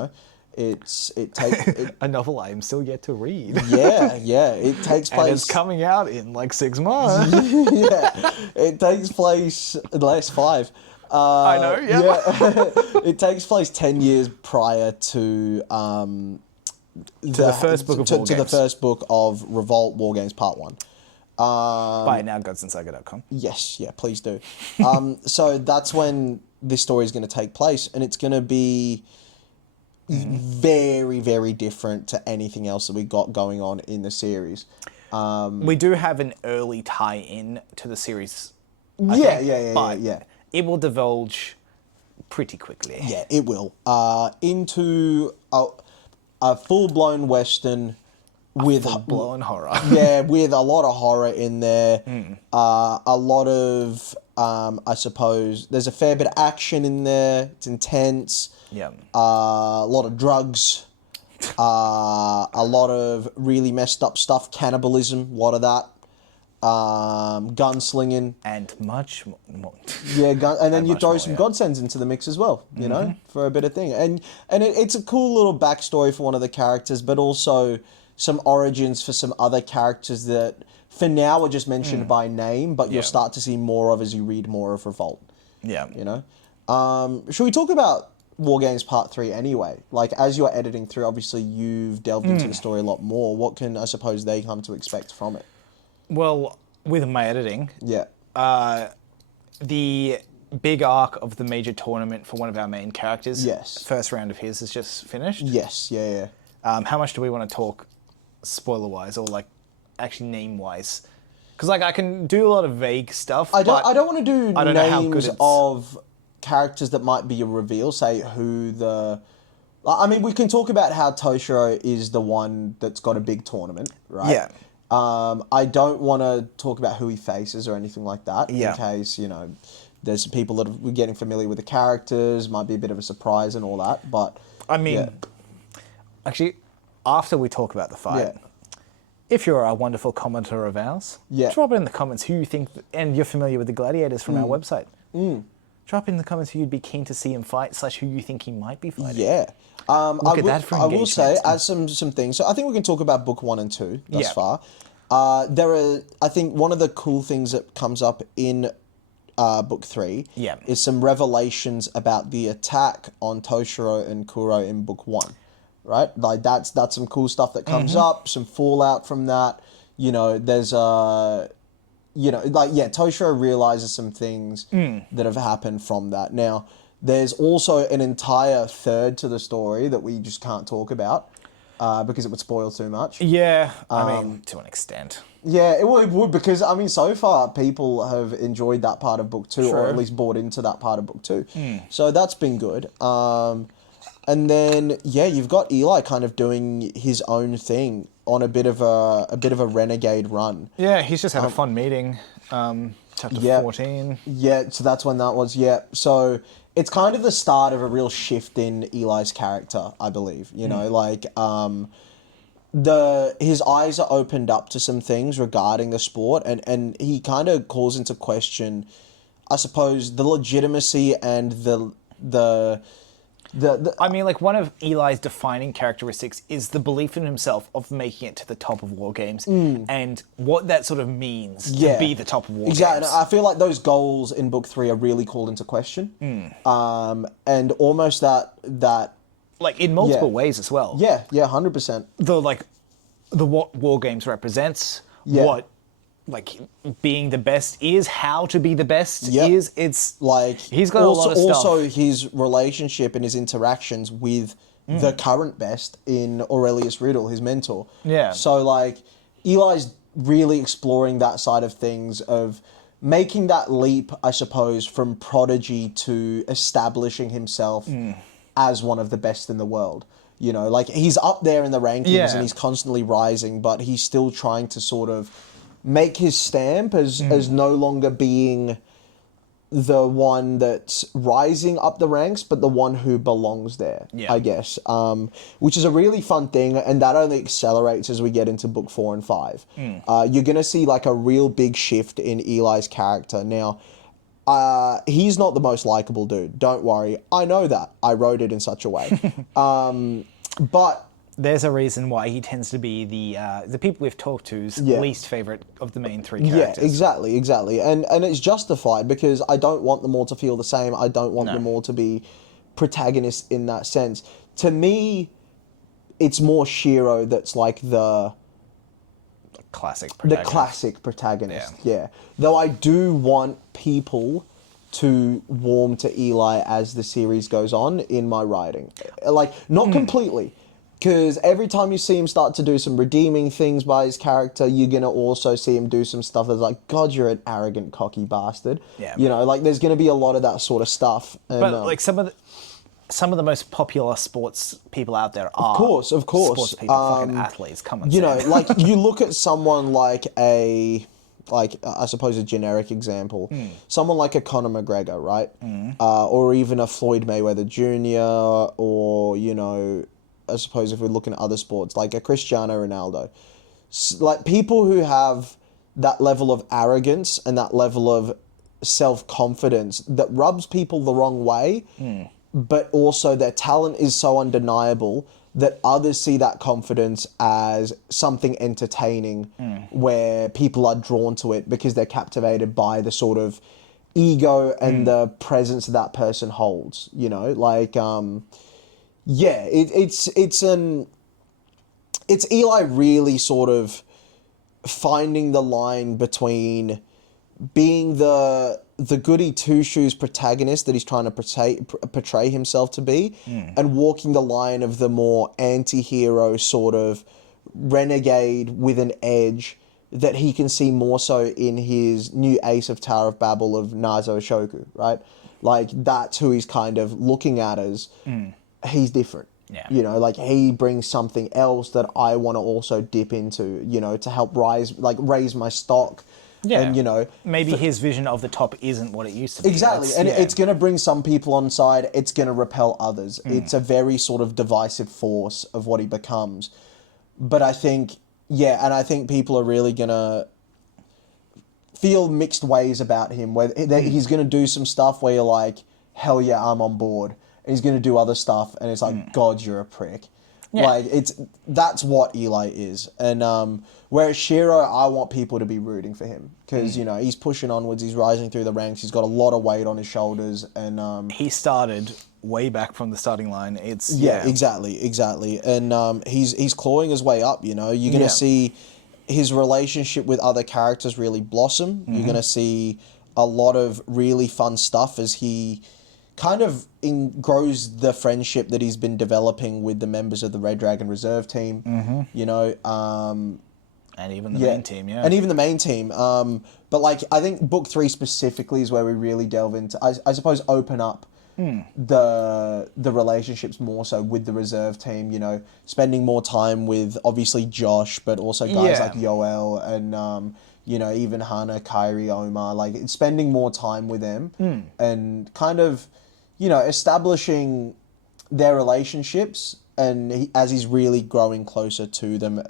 It takes a novel I am still yet to read. Yeah. It takes place. And it's coming out in like 6 months. Yeah, it takes place in the last 5. I know. Yeah. It takes place 10 years prior to the first book of War Games. To the first book of Revolt War Games Part 1. Buy it now, godsandsaga.com. Yes, yeah, please do. So that's when this story is going to take place, and it's going to be very, very different to anything else that we got going on in the series. We do have an early tie-in to the series. Yeah. It will divulge pretty quickly. Yeah, it will. Into a full-blown Western with full-blown horror. Yeah, with a lot of horror in there. A lot of, I suppose, there's a fair bit of action in there. It's intense. Yeah. A lot of drugs. A lot of really messed up stuff. Cannibalism, a lot of that. Gunslinging. And much more. Yeah, and then you throw some godsends into the mix as well, you know, for a bit of thing. And it's a cool little backstory for one of the characters, but also some origins for some other characters that for now are just mentioned by name, but you'll start to see more of as you read more of Revolt. Yeah. You know? Should we talk about War Games Part 3 anyway? Like, as you're editing through, obviously you've delved into the story a lot more. What can, I suppose, they come to expect from it? Well, with my editing, the big arc of the major tournament for one of our main characters, first round of his is just finished. Yes, yeah. How much do we want to talk spoiler-wise or, like, actually name-wise? Because, like, I can do a lot of vague stuff, I don't want to do names of characters that might be a reveal, say who the... I mean, we can talk about how Toshiro is the one that's got a big tournament, right? Yeah. I don't want to talk about who he faces or anything like that, in case, you know, there's people that are getting familiar with the characters, might be a bit of a surprise and all that, but... I mean, actually, after we talk about the fight, if you're a wonderful commenter of ours, drop it in the comments who you think, and you're familiar with the gladiators from our website. Drop in the comments who you'd be keen to see him fight, / who you think he might be fighting. Yeah. I will say, as some things, so I think we can talk about book 1 and 2 thus far. I think one of the cool things that comes up in book 3 is some revelations about the attack on Toshiro and Kuro in book 1. Right? Like, that's some cool stuff that comes up, some fallout from that. You know, there's Toshiro realizes some things that have happened from that. Now, there's also an entire third to the story that we just can't talk about because it would spoil too much. Yeah, I mean, to an extent. Yeah, it would because, I mean, so far people have enjoyed that part of book 2 or at least bought into that part of book 2. So that's been good. And then, you've got Eli kind of doing his own thing on a bit of a renegade run. Yeah, he's just had a fun meeting. Chapter 14. Yeah, so that's when that was. Yeah, so it's kind of the start of a real shift in Eli's character, I believe. You know, like his eyes are opened up to some things regarding the sport, and he kind of calls into question, I suppose, the legitimacy and I mean, like, one of Eli's defining characteristics is the belief in himself of making it to the top of War Games and what that sort of means to be the top of War Games. Exactly. I feel like those goals in Book 3 are really called into question. And almost that... Like, in multiple ways as well. Yeah, 100%. What War Games represents, what... like, being the best is, how to be the best is, it's like, he's got a lot of stuff. Also his relationship and his interactions with the current best in Aurelius Riddle, his mentor. Yeah. So, like, Eli's really exploring that side of things, of making that leap, I suppose, from prodigy to establishing himself as one of the best in the world. You know, like, he's up there in the rankings and he's constantly rising, but he's still trying to sort of make his stamp as no longer being the one that's rising up the ranks, but the one who belongs there, I guess, which is a really fun thing, and that only accelerates as we get into book 4 and 5. You're going to see like a real big shift in Eli's character. Now, he's not the most likable dude, don't worry. I know that. I wrote it in such a way. But there's a reason why he tends to be the people we've talked to's least favorite of the main 3 characters. Yeah, exactly. And it's justified because I don't want them all to feel the same. I don't want them all to be protagonists in that sense. To me, it's more Shiro that's like the classic protagonist. The classic protagonist, yeah. Though I do want people to warm to Eli as the series goes on in my writing. Like, not completely. Because every time you see him start to do some redeeming things by his character, you're going to also see him do some stuff that's like, God, you're an arrogant, cocky bastard. Yeah. You know, like, there's going to be a lot of that sort of stuff. And, but, like, some of the most popular sports people out there are... Of course. Sports people, fucking athletes. Come on, you know, like, you look at someone like I suppose a generic example, someone like a Conor McGregor, right? Or even a Floyd Mayweather Jr., or, you know... I suppose if we're looking at other sports, like a Cristiano Ronaldo. Like, people who have that level of arrogance and that level of self-confidence that rubs people the wrong way, but also their talent is so undeniable that others see that confidence as something entertaining, where people are drawn to it because they're captivated by the sort of ego and the presence that person holds, you know? Like, yeah, it's Eli really sort of finding the line between being the goody two-shoes protagonist that he's trying to portray himself to be, and walking the line of the more anti-hero sort of renegade with an edge that he can see more so in his new ace of Tower of Babel of Nazo Shoku, right? Like, that's who he's kind of looking at as... he's different. Yeah. You know, like, he brings something else that I want to also dip into, you know, to help raise my stock. Yeah. And, you know... Maybe his vision of the top isn't what it used to be. Exactly. It's going to bring some people on side. It's going to repel others. It's a very sort of divisive force of what he becomes. But I think, and I think people are really going to feel mixed ways about him, where he's going to do some stuff where you're like, hell yeah, I'm on board. And he's going to do other stuff, and it's like, God, you're a prick. Yeah. Like, that's what Eli is. And whereas Shiro, I want people to be rooting for him. Because, you know, he's pushing onwards, he's rising through the ranks, he's got a lot of weight on his shoulders, and... he started way back from the starting line. Exactly. And he's clawing his way up, you know. You're going to see his relationship with other characters really blossom. You're going to see a lot of really fun stuff as he... kind of grows the friendship that he's been developing with the members of the Red Dragon Reserve team, you know. And even the main team, And even the main team. But, like, I think Book 3 specifically is where we really delve into, I suppose, open up the relationships more so with the reserve team, you know, spending more time with, obviously, Josh, but also guys like Yoel and... you know, even Hana, Kairi, Omar, like, spending more time with them and kind of, you know, establishing their relationships, and as he's really growing closer to them,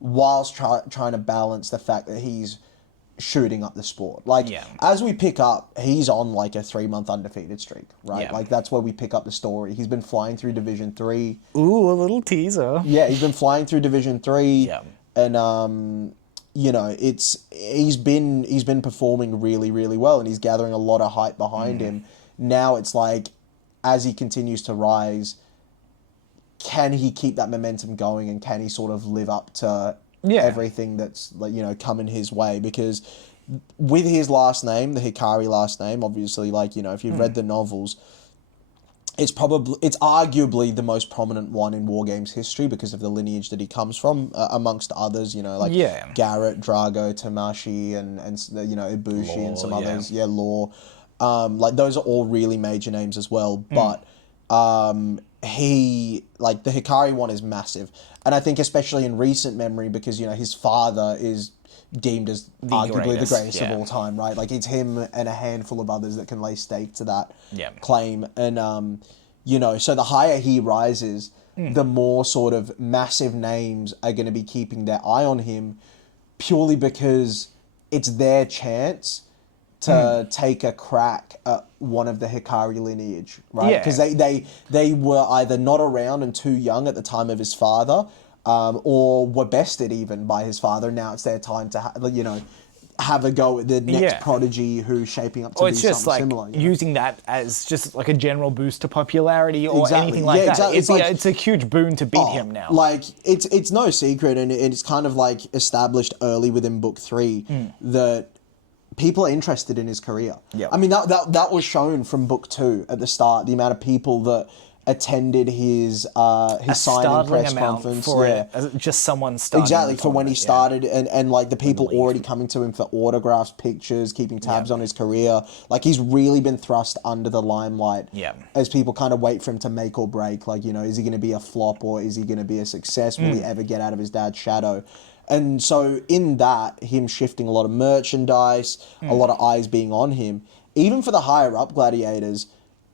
whilst trying to balance the fact that he's shooting up the sport. Like, as we pick up, he's on, like, a 3-month undefeated streak, right? Yeah. Like, that's where we pick up the story. He's been flying through Division 3. Ooh, a little teaser. Yeah, he's been flying through Division 3. Yeah. And, you know, he's been performing really, really well, and he's gathering a lot of hype behind him. Now it's like, as he continues to rise, can he keep that momentum going, and can he sort of live up to everything that's, like, you know, coming his way? Because with his last name, the Hikari last name, obviously, like, you know, if you've read the novels, it's arguably the most prominent one in Wargames history because of the lineage that he comes from, amongst others, you know, like Garrett, Drago, Tamashi, and you know, Ibushi, Law, and some others. Yeah, Law. Like, those are all really major names as well. But he, like, the Hikari one is massive. And I think especially in recent memory, because, you know, his father is deemed as arguably the greatest of all time, right? Like, it's him and a handful of others that can lay stake to that claim. And, you know, so the higher he rises, the more sort of massive names are going to be keeping their eye on him, purely because it's their chance to take a crack at one of the Hikari lineage, right? Because they were either not around and too young at the time of his father, or were bested even by his father. Now it's their time to, have a go at the next prodigy who's shaping up to be something similar. Using that as just like a general boost to popularity or anything like that. Exactly. It's a huge boon to beat him now. Like, it's no secret, and it's kind of like established early within book 3 that people are interested in his career. I mean, that was shown from book 2 at the start, the amount of people that attended his signing press conference for just someone starting. Exactly, for when he started, and like the people already coming to him for autographs, pictures, keeping tabs on his career. Like, he's really been thrust under the limelight as people kind of wait for him to make or break. Like, is he going to be a flop or is he going to be a success? Will he ever get out of his dad's shadow? And so in that, him shifting a lot of merchandise, a lot of eyes being on him, even for the higher up gladiators,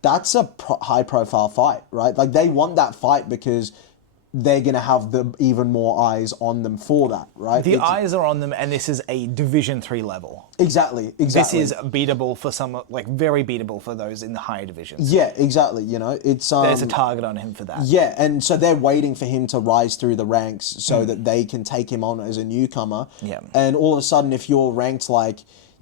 that's a high-profile fight, right? Like, they want that fight because they're going to have even more eyes on them for that, right? The eyes are on them, and this is a Division 3 level. Exactly. This is beatable for some, like, very beatable for those in the higher divisions. Yeah, exactly. It's there's a target on him for that. Yeah, and so they're waiting for him to rise through the ranks so that they can take him on as a newcomer. Yeah. And all of a sudden, if you're ranked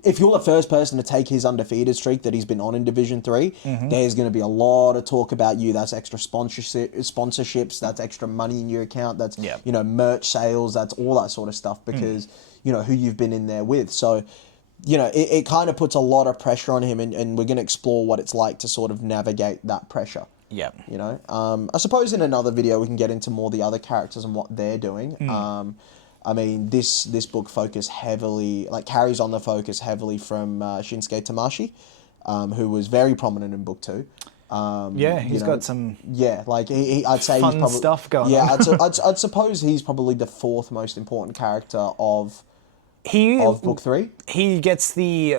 if you're the first person to take his undefeated streak that he's been on in Division 3, there's going to be a lot of talk about you. That's extra sponsorships, that's extra money in your account, that's, merch sales, that's all that sort of stuff because, who you've been in there with. So, it kind of puts a lot of pressure on him, and we're going to explore what it's like to sort of navigate that pressure. Yeah. I suppose in another video we can get into more the other characters and what they're doing. I mean, this book carries on the focus heavily from Shinsuke Tamashi, who was very prominent in book 2. He's got some I'd say fun he's probably stuff going on. I'd suppose he's probably the 4th most important character of book 3. He gets the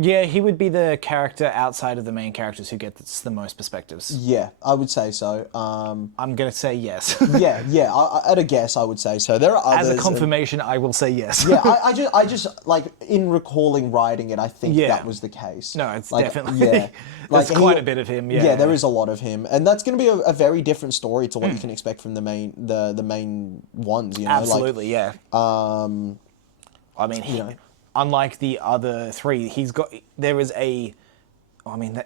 he would be the character outside of the main characters who gets the most perspectives. Yeah, I would say so. I'm going to say yes. At a guess, I would say so. There are others. As a confirmation, I will say yes. I just like, in recalling writing it, I think that was the case. No, it's definitely. There's quite a bit of him. Yeah, there is a lot of him, and that's going to be a very different story to what you can expect from the main ones. Absolutely, I mean, unlike the other 3,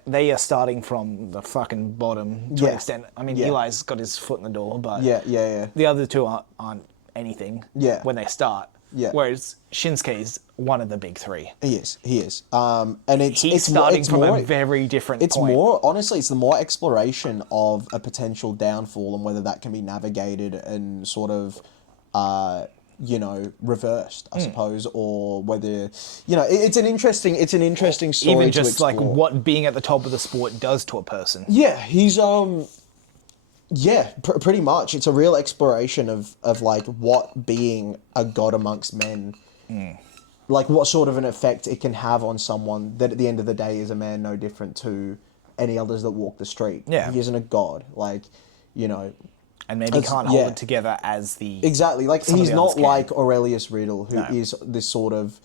they are starting from the fucking bottom to an extent. I mean, Eli's got his foot in the door, but the other 2 aren't anything when they start. Yeah. Whereas Shinsuke is one of the big 3. He is. And he's starting from a very different point. It's more, honestly, it's the more exploration of a potential downfall and whether that can be navigated and sort of, reversed, I suppose, or whether, it's an interesting story. Even just like what being at the top of the sport does to a person. Yeah, he's pretty much. It's a real exploration of like what being a god amongst men, like what sort of an effect it can have on someone that at the end of the day is a man no different to any others that walk the street. Yeah, he isn't a god, and maybe can't hold it together as the... Exactly. Like, he's not like Aurelius Riddle, who is this sort of...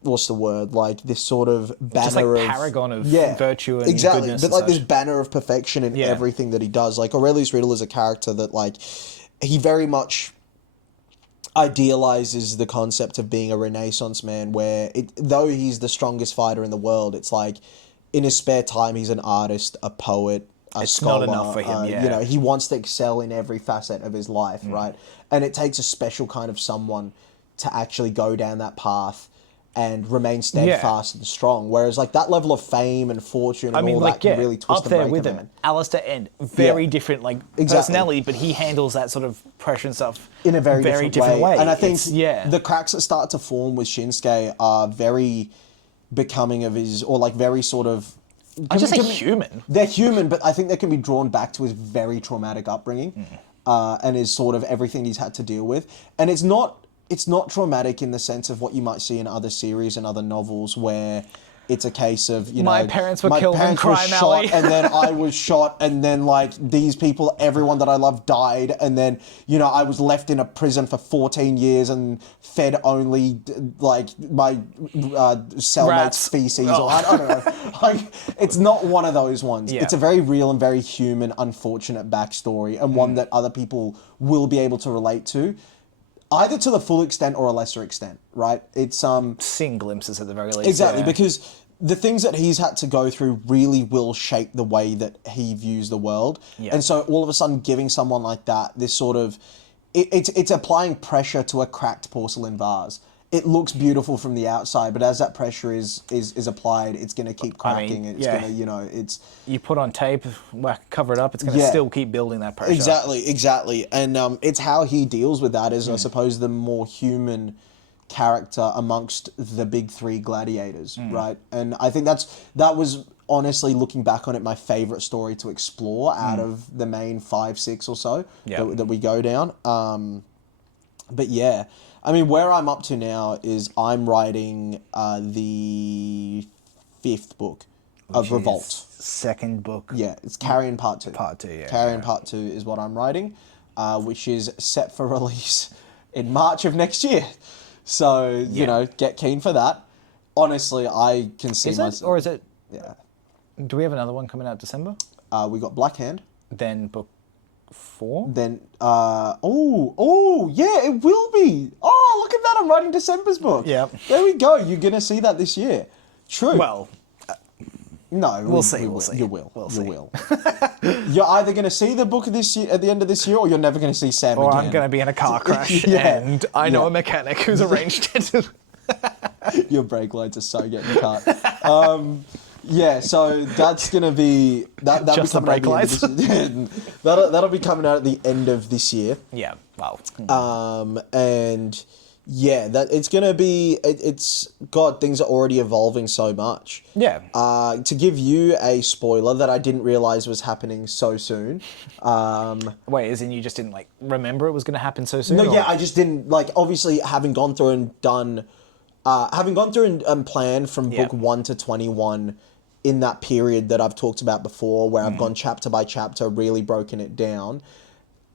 what's the word? Like, this sort of banner just like paragon of virtue and goodness. But, like, this banner of perfection in everything that he does. Like, Aurelius Riddle is a character that, like, he very much idealizes the concept of being a Renaissance man, where, though he's the strongest fighter in the world, it's like, in his spare time, he's an artist, a poet, it's scholar, not enough for him, he wants to excel in every facet of his life, right? And it takes a special kind of someone to actually go down that path and remain steadfast and strong. Whereas, like, that level of fame and fortune and all that can really twist up there with him. Alistair End, very different, personality, but he handles that sort of pressure and stuff in a very different way. And I think the cracks that start to form with Shinsuke are very becoming of his, or like very sort of... I just say human. They're human, but I think they can be drawn back to his very traumatic upbringing and his sort of everything he's had to deal with. And it's not it's not traumatic in the sense of what you might see in other series and other novels where it's a case of, my parents were killed in Crime Alley, and then I was shot, and then like these people, everyone that I love died, and then I was left in a prison for 14 years and fed only like my cellmate's feces. Or I don't know. Like, it's not one of those ones. Yeah. It's a very real and very human, unfortunate backstory, and one that other people will be able to relate to. Either to the full extent or a lesser extent, right? It's seeing glimpses at the very least. Exactly, because the things that he's had to go through really will shape the way that he views the world. Yeah. And so all of a sudden giving someone like that this sort of it's applying pressure to a cracked porcelain vase. It looks beautiful from the outside, but as that pressure is applied, it's going to keep cracking. It's going to, it's... You put on tape, cover it up, it's going to still keep building that pressure. Exactly. And it's how he deals with that as, I suppose, the more human character amongst the big three gladiators, right? And I think that was, honestly, looking back on it, my favourite story to explore out of the main 5, 6 or so that we go down. But yeah... I mean, where I'm up to now is I'm writing the 5th book of Revolt. Second book. Yeah, it's Carrion Part 2. Part 2, yeah. Carrion Part 2 is what I'm writing, which is set for release in March of next year. So, get keen for that. Honestly, I can see myself... Is it? Or is it... Yeah. Do we have another one coming out December? We got Black Hand. Then book 4? Then, yeah, it will be. Oh, look at that, I'm writing December's book. Yeah. There we go, you're going to see that this year. True. Well, no, we'll see. You will. You're either going to see the book this year, at the end of this year, or you're never going to see Sam or again. I'm going to be in a car crash, and I know a mechanic who's arranged it. Your brake lights are so getting cut. Yeah, so that's gonna be that'll Just be the brake lights. That'll be coming out at the end of this year. Yeah. Wow. And yeah, that it's gonna be. It's God, things are already evolving so much. Yeah. To give you a spoiler that I didn't realize was happening so soon. Wait, as in you just didn't remember it was going to happen so soon? No, yeah, I just didn't obviously having gone through and done, and planned from book 1 to 21. In that period that I've talked about before, where I've gone chapter by chapter, really broken it down,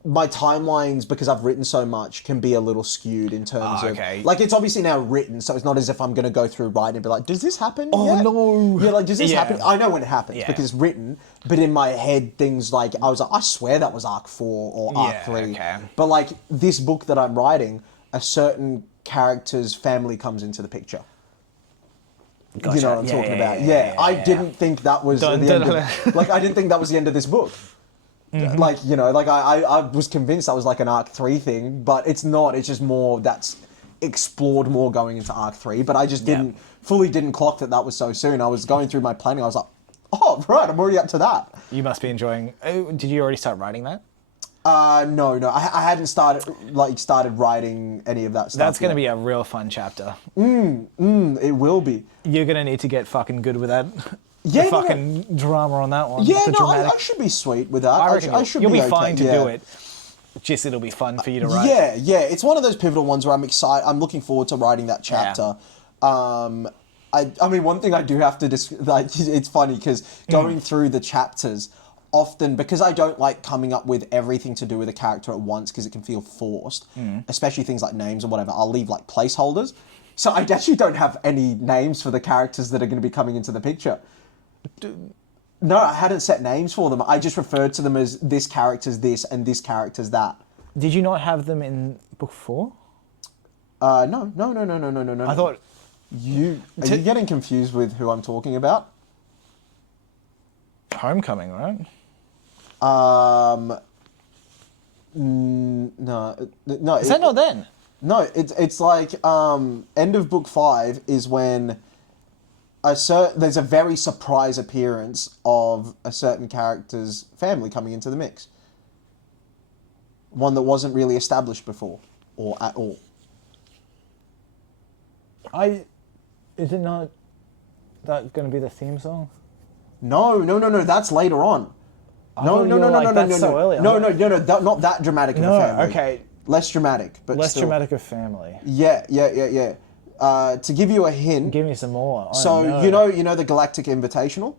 my timelines, because I've written so much, can be a little skewed in terms of... it's obviously now written, so it's not as if I'm going to go through writing and be like, does this happen yet? No! Yeah, does this happen? I know when it happens, because it's written, but in my head, things I was like, I swear that was Arc 4 or Arc 3. Okay. But this book that I'm writing, a certain character's family comes into the picture. Gotcha. You know what I'm talking about? Yeah. I didn't think that was the end of, I didn't think that was the end of this book. Mm-hmm. I was convinced that was an Arc 3 thing, but it's not. It's just more that's explored more going into Arc 3, but I just fully didn't clock that was so soon. I was going through my planning, I was like, oh, right, I'm already up to that. You must be enjoying... did you already start writing that? No. I hadn't started writing any of that stuff. That's going to be a real fun chapter. It will be. You're going to need to get fucking good with that. Fucking drama on that one. Yeah, I should be sweet with that. I should you'll be okay. fine to do it. Just it'll be fun for you to write. Yeah. It's one of those pivotal ones where I'm excited. I'm looking forward to writing that chapter. Yeah. I mean, one thing I do have to it's funny because going through the chapters, often, because I don't like coming up with everything to do with a character at once because it can feel forced, especially things like names or whatever, I'll leave placeholders. So I actually don't have any names for the characters that are going to be coming into the picture. No, I hadn't set names for them. I just referred to them as this character's this and this character's that. Did you not have them in book 4? No. I thought... Are you getting confused with who I'm talking about? Homecoming, right? No. Is that not then? No, it's end of book 5 is when there's a very surprise appearance of a certain character's family coming into the mix. One that wasn't really established before, or at all. Is it not that going to be the theme song? No, that's later on. No. So early. No, not that dramatic of a family. Okay. Less dramatic, but less still. dramatic of family. Yeah. To give you a hint. Give me some more. So you know the Galactic Invitational,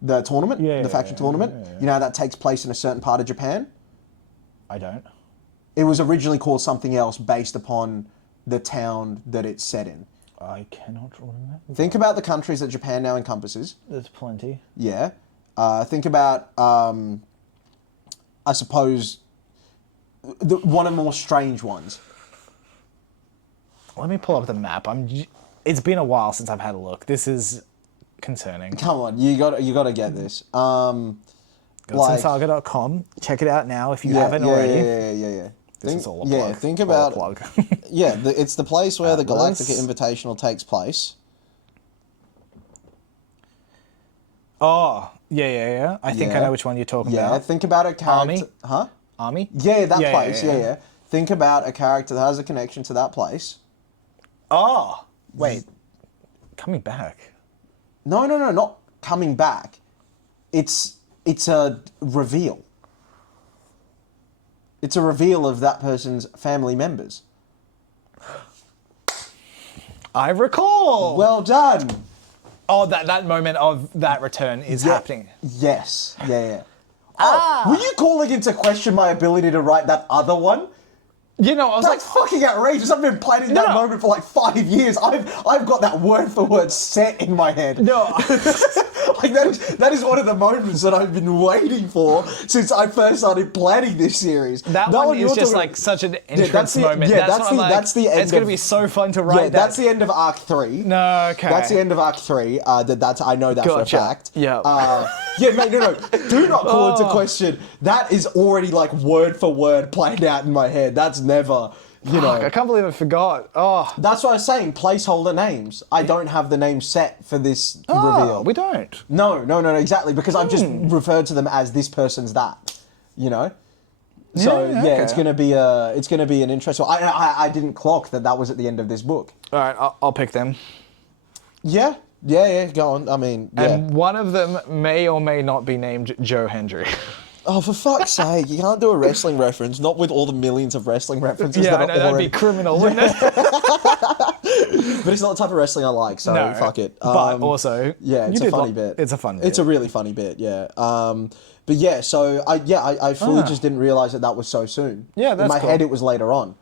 the tournament, the faction tournament. Yeah. You know how that takes place in a certain part of Japan. I don't. It was originally called something else based upon the town that it's set in. I cannot remember. Think about the countries that Japan now encompasses. There's plenty. Yeah. Think about, I suppose, one of the more strange ones. Let me pull up the map. It's been a while since I've had a look. This is concerning. Come on, you got to get this. GodsandSaga.com. Check it out now if you haven't already. Yeah. This is all a plug. Think about... All a plug. it's the place where the Galactica Invitational takes place. Oh, yeah. I think I know which one you're talking about. Yeah, think about a character... Army? Huh? Army? Yeah, that place, yeah. Think about a character that has a connection to that place. Oh, wait. Coming back? No, not coming back. It's a reveal. It's a reveal of that person's family members. I recall. Well done. Oh, that moment of that return is happening. Yes. Yeah. Oh, were you calling into question my ability to write that other one? You know, I was That's fucking outrageous. I've been planning that moment for like 5 years. I've got that word for word set in my head. No. Like that is one of the moments that I've been waiting for since I first started planning this series. That one is just like such an entrance moment. That's the end. It's going to be so fun to write. That's the end of Arc 3. No, okay. That's the end of Arc 3. I know that for a fact. Yeah. Mate, no. Do not call into question. That is already like word for word planned out in my head. That's never, I can't believe I forgot. Oh. That's what I was saying. Placeholder names. I don't have the name set for this reveal. We don't. No, exactly. Because I've just referred to them as this person's that. So it's gonna be an interesting. I didn't clock that was at the end of this book. All right, I'll pick them. Yeah. Go on. I mean, And one of them may or may not be named Joe Hendry. Oh, for fuck's sake! You can't do a wrestling reference, not with all the millions of wrestling references. Yeah, I know, that'd be criminal, wouldn't it? But it's not the type of wrestling I like, so fuck it. But also, it's a funny bit. It's a fun bit. It's a really funny bit, yeah. But yeah, so I fully just didn't realize that was so soon. Yeah, that's in my cool. head it was later on.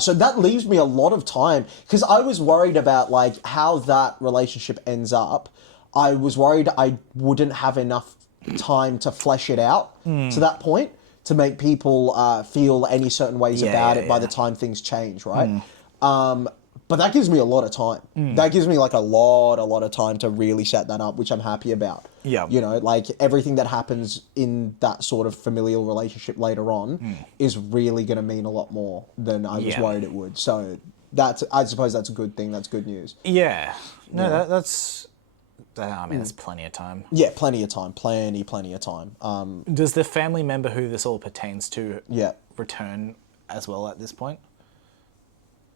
So that leaves me a lot of time because I was worried about like how that relationship ends up. I was worried I wouldn't have enough time to flesh it out to that point to make people feel any certain ways about it by the time things change, right? But that gives me a lot of time. That gives me like a lot of time to really set that up, which I'm happy about. Yeah. Like everything that happens in that sort of familial relationship later on is really going to mean a lot more than I was worried it would. So I suppose that's a good thing. That's good news. Yeah. No, that's... I mean, there's plenty of time. Yeah, plenty of time. Plenty of time. Does the family member who this all pertains to return as well at this point?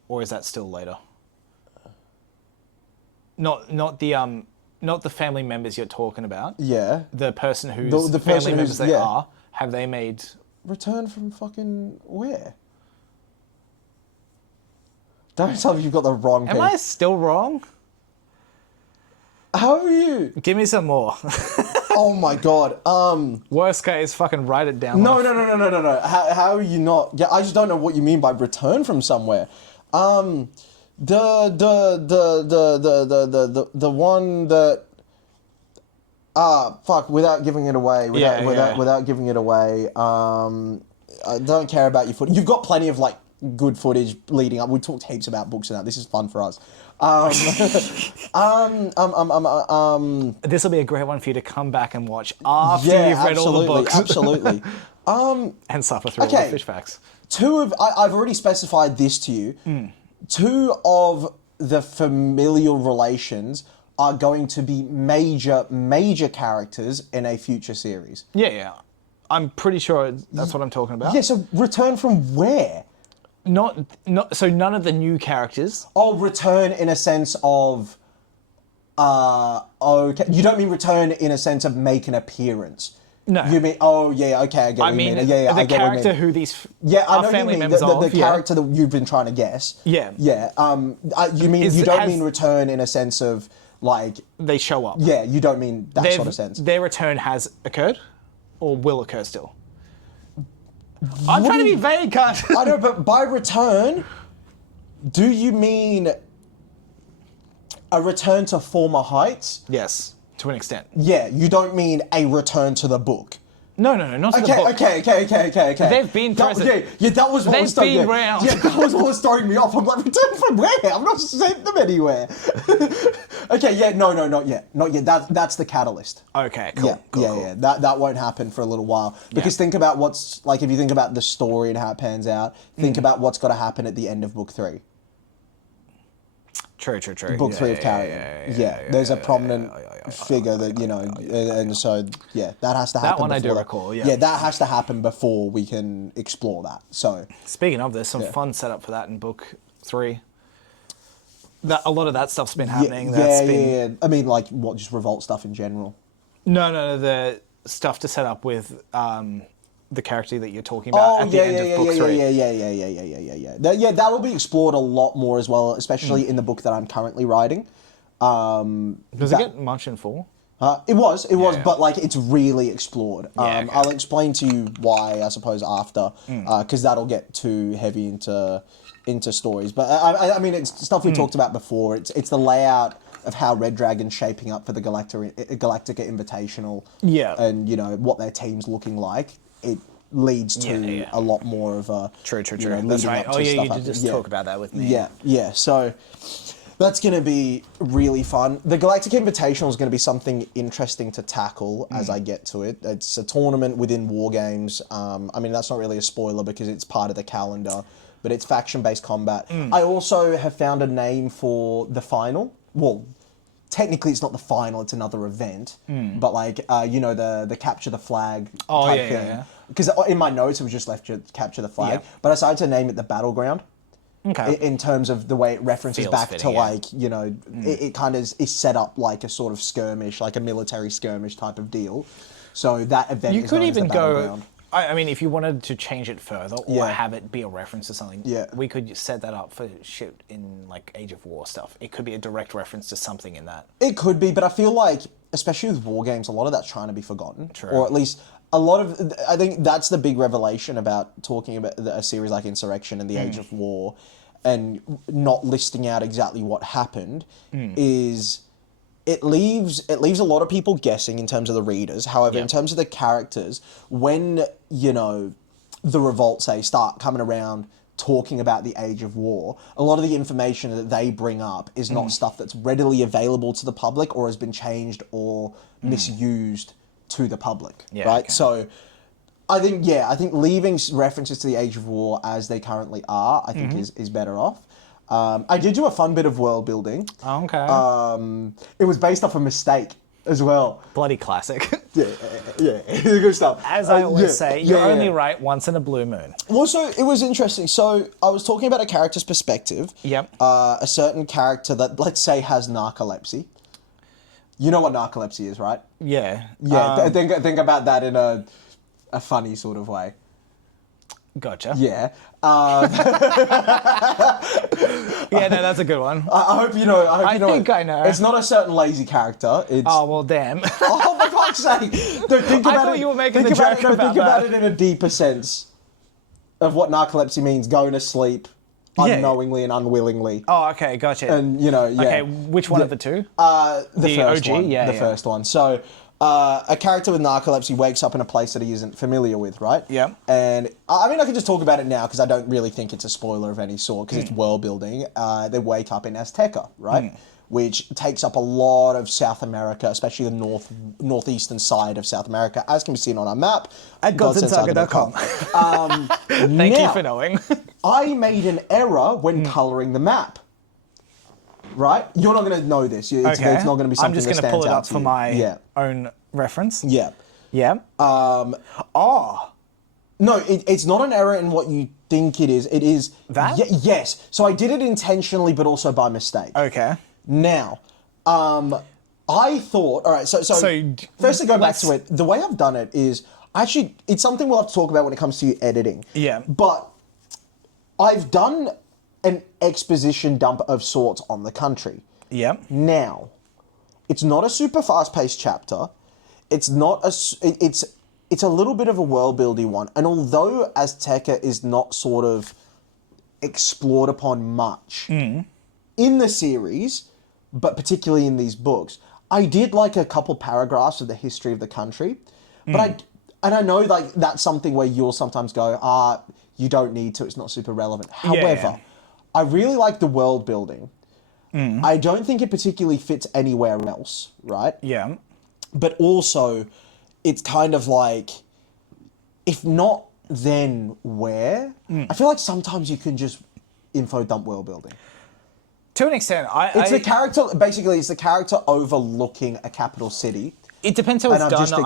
Or is that still later? Not the family members you're talking about. Yeah. The person whose family members they are, have they made... Return from fucking where? Don't tell me you've got the wrong Am I still wrong? How are you? Give me some more. Oh my god. Worst case, fucking write it down. No. How are you not? Yeah, I just don't know what you mean by return from somewhere. The one that. Fuck. Without giving it away. Without giving it away. I don't care about your footage. You've got plenty of like good footage leading up. We talked heaps about books and that. This is fun for us. This will be a great one for you to come back and watch after you've read all the books. Absolutely. And suffer through all the fish facts. I've already specified this to you. 2 of the familial relations are going to be major characters in a future series. Yeah. I'm pretty sure that's what I'm talking about. Yeah, so return from where? So none of the new characters. Oh, return in a sense of, okay. You don't mean return in a sense of make an appearance. No. You mean? Oh yeah, okay, I get what you mean. Yeah, the I get what you character mean. who these I know family you mean. members The character that you've been trying to guess. Yeah. Yeah. You mean you don't mean return in a sense of like they show up. Yeah, you don't mean that sort of sense. Their return has occurred, or will occur still. I'm trying to be vague, can't I know, but by return, do you mean a return to former heights? Yes, to an extent. Yeah, you don't mean a return to the book. No, not to the book. Okay. They've been present. Yeah, that was what was throwing me. Round. Yeah, that was what was throwing me off. I'm like, return from where? I've not sent them anywhere. Okay, yeah, no, not yet. That's the catalyst. Okay, cool. Yeah. That won't happen for a little while because think about what's like if you think about the story and how it pans out. Think about what's got to happen at the end of book 3. True. Book 3 of Carrion. There's a prominent figure that, you know, and so, that has to happen. That one I do recall, Yeah, that has to happen before we can explore that, so. Speaking of, there's some fun setup for that in book 3. A lot of that stuff's been happening. Yeah. I mean, like, what, just revolt stuff in general? No, the stuff to set up with the character that you're talking about at the end of book 3. Yeah, that will be explored a lot more as well, especially in the book that I'm currently writing. Does it get much in 4? It was, but like it's really explored. Okay. I'll explain to you why, I suppose, after, because that'll get too heavy into stories. But I mean, it's stuff we talked about before. It's the layout of how Red Dragon's shaping up for the Galactica Invitational. Yeah, and you know what their team's looking like. It leads to a lot more of a true. You know, that's right. You did just talk about that with me. Yeah. So that's going to be really fun. The Galactic Invitational is going to be something interesting to tackle as I get to it. It's a tournament within War Games. I mean, that's not really a spoiler because it's part of the calendar, but it's faction-based combat. I also have found a name for the final. Well, technically it's not the final, it's another event. But like, you know, the capture the flag type thing. Yeah. Because in my notes it was just left capture the flag. But I decided to name it the Battleground. Okay. In terms of the way it references back to like, you know, it kind of is set up like a sort of skirmish, like a military skirmish type of deal. So that event is known as the Battleground. I mean, if you wanted to change it further or have it be a reference to something, we could set that up for shit in like Age of War stuff. It could be a direct reference to something in that. It could be, but I feel like, especially with War Games, a lot of that's trying to be forgotten. True. Or at least a lot of, I think that's the big revelation about talking about a series like Insurrection and the Age of War and not listing out exactly what happened is it leaves a lot of people guessing in terms of the readers. However, in terms of the characters, when, you know, the revolt, say, start coming around talking about the Age of War, a lot of the information that they bring up is not stuff that's readily available to the public or has been changed or misused to the public, right? Okay. So I think leaving references to the Age of War as they currently are, I think is better off. I did do a fun bit of world building. Okay. It was based off a mistake as well. Bloody classic. Yeah, good stuff. As I always say, you're only right once in a blue moon. Also, it was interesting. So I was talking about a character's perspective. Yep. A certain character that, let's say, has narcolepsy. You know what narcolepsy is, right? Yeah. Yeah. Think about that in a funny sort of way. Gotcha. Yeah. Yeah, no, that's a good one. I hope you know. I think I know. It's not a certain lazy character. It's... Oh, well, damn. Oh, for fuck's sake. Think about I thought you were making the joke about that. Think about it in a deeper sense of what narcolepsy means. Going to sleep unknowingly and unwillingly. Oh, okay, gotcha. And, you know, Okay, which one of the two? The first OG? one. The first one. So... a character with narcolepsy wakes up in a place that he isn't familiar with, right? Yeah. And I mean, I can just talk about it now because I don't really think it's a spoiler of any sort because it's world building. They wake up in Azteca, right? Which takes up a lot of South America, especially the northeastern side of South America, as can be seen on our map. At godsensaga.com. Thank you for knowing. I made an error when colouring the map. Right? You're not going to know this. It's not going to be something that stands out to you. I'm just going to pull it up for my own reference. Yeah. Yeah. No, it's not an error in what you think it is. It is... That? Yes. So I did it intentionally, but also by mistake. Okay. Now, I I thought, all right, so firstly going back to it, the way I've done it is, actually, it's something we'll have to talk about when it comes to editing. Yeah. But I've done an exposition dump of sorts on the country. Yeah. Now, it's not a super fast-paced chapter. It's not it's a little bit of a world-building one. And although Azteca is not sort of explored upon much in the series, but particularly in these books, I did like a couple paragraphs of the history of the country. But I know like that's something where you'll sometimes go, you don't need to, it's not super relevant. However, I really like the world building. I don't think it particularly fits anywhere else, right? Yeah. But also, it's kind of like, if not then where? I feel like sometimes you can just info dump world building. To an extent, it's the character, basically it's the character overlooking a capital city. It depends how it's done.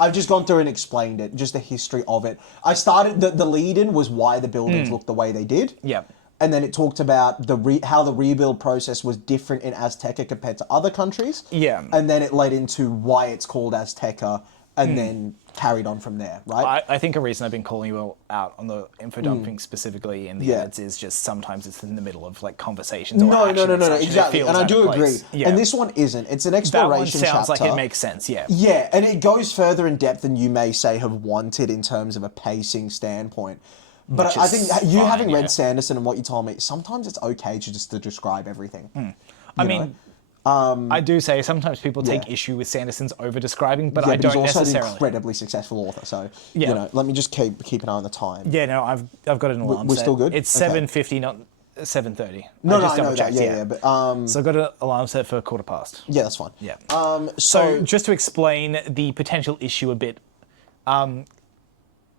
I've just gone through and explained it, just the history of it. I started, the lead-in was why the buildings looked the way they did. Yeah. And then it talked about how the rebuild process was different in Azteca compared to other countries. Yeah. And then it led into why it's called Azteca, and then carried on from there, right? I think a reason I've been calling you out on the info dumping specifically in the ads is just sometimes it's in the middle of like conversations. No, exactly. And I do agree. Yeah. And this one isn't. It's an exploration chapter. That one sounds chapter. like it makes sense, yeah. Yeah, and it goes further in depth than you may say have wanted in terms of a pacing standpoint. But I think having read Sanderson and what you told me, sometimes it's okay to describe everything. I mean, I do say sometimes people take issue with Sanderson's over-describing, but I don't he's also necessarily. an incredibly successful author, so you know. Let me just keep an eye on the time. Yeah, no, I've got an alarm. We're set. still good. It's 7:50, not 7:30. No, I know that. Yeah, but so I've got an alarm set for 15:15. Yeah, that's fine. Yeah. So just to explain the potential issue a bit,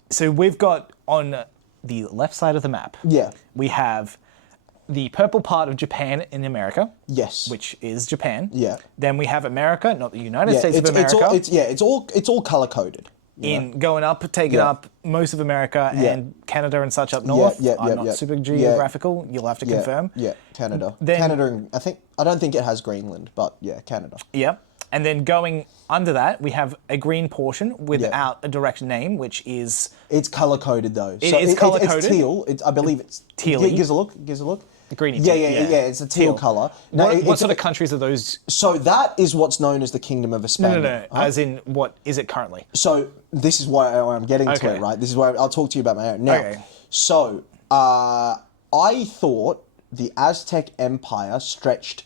so we've got on the left side of the map. Yeah. We have the purple part of Japan in America. Yes. Which is Japan. Yeah. Then we have America, not the United States of America. It's all color coded. Going up, taking up most of America and Canada and such up north. I'm not super geographical. You'll have to confirm. Yeah, Canada. Canada, and I don't think it has Greenland, but yeah, Canada. Yeah. And then going under that, we have a green portion without a direct name, which is... It's color-coded, though. It is color-coded? It's teal. I believe it's... Teal. Gives a look. Greeny teal. Yeah, it's a teal color. Now, what sort of countries are those? So that is what's known as the Kingdom of Hispania. No. As in, what is it currently? So this is why I'm getting to it, right? This is where I'll talk to you about my own. Now, so I thought the Aztec Empire stretched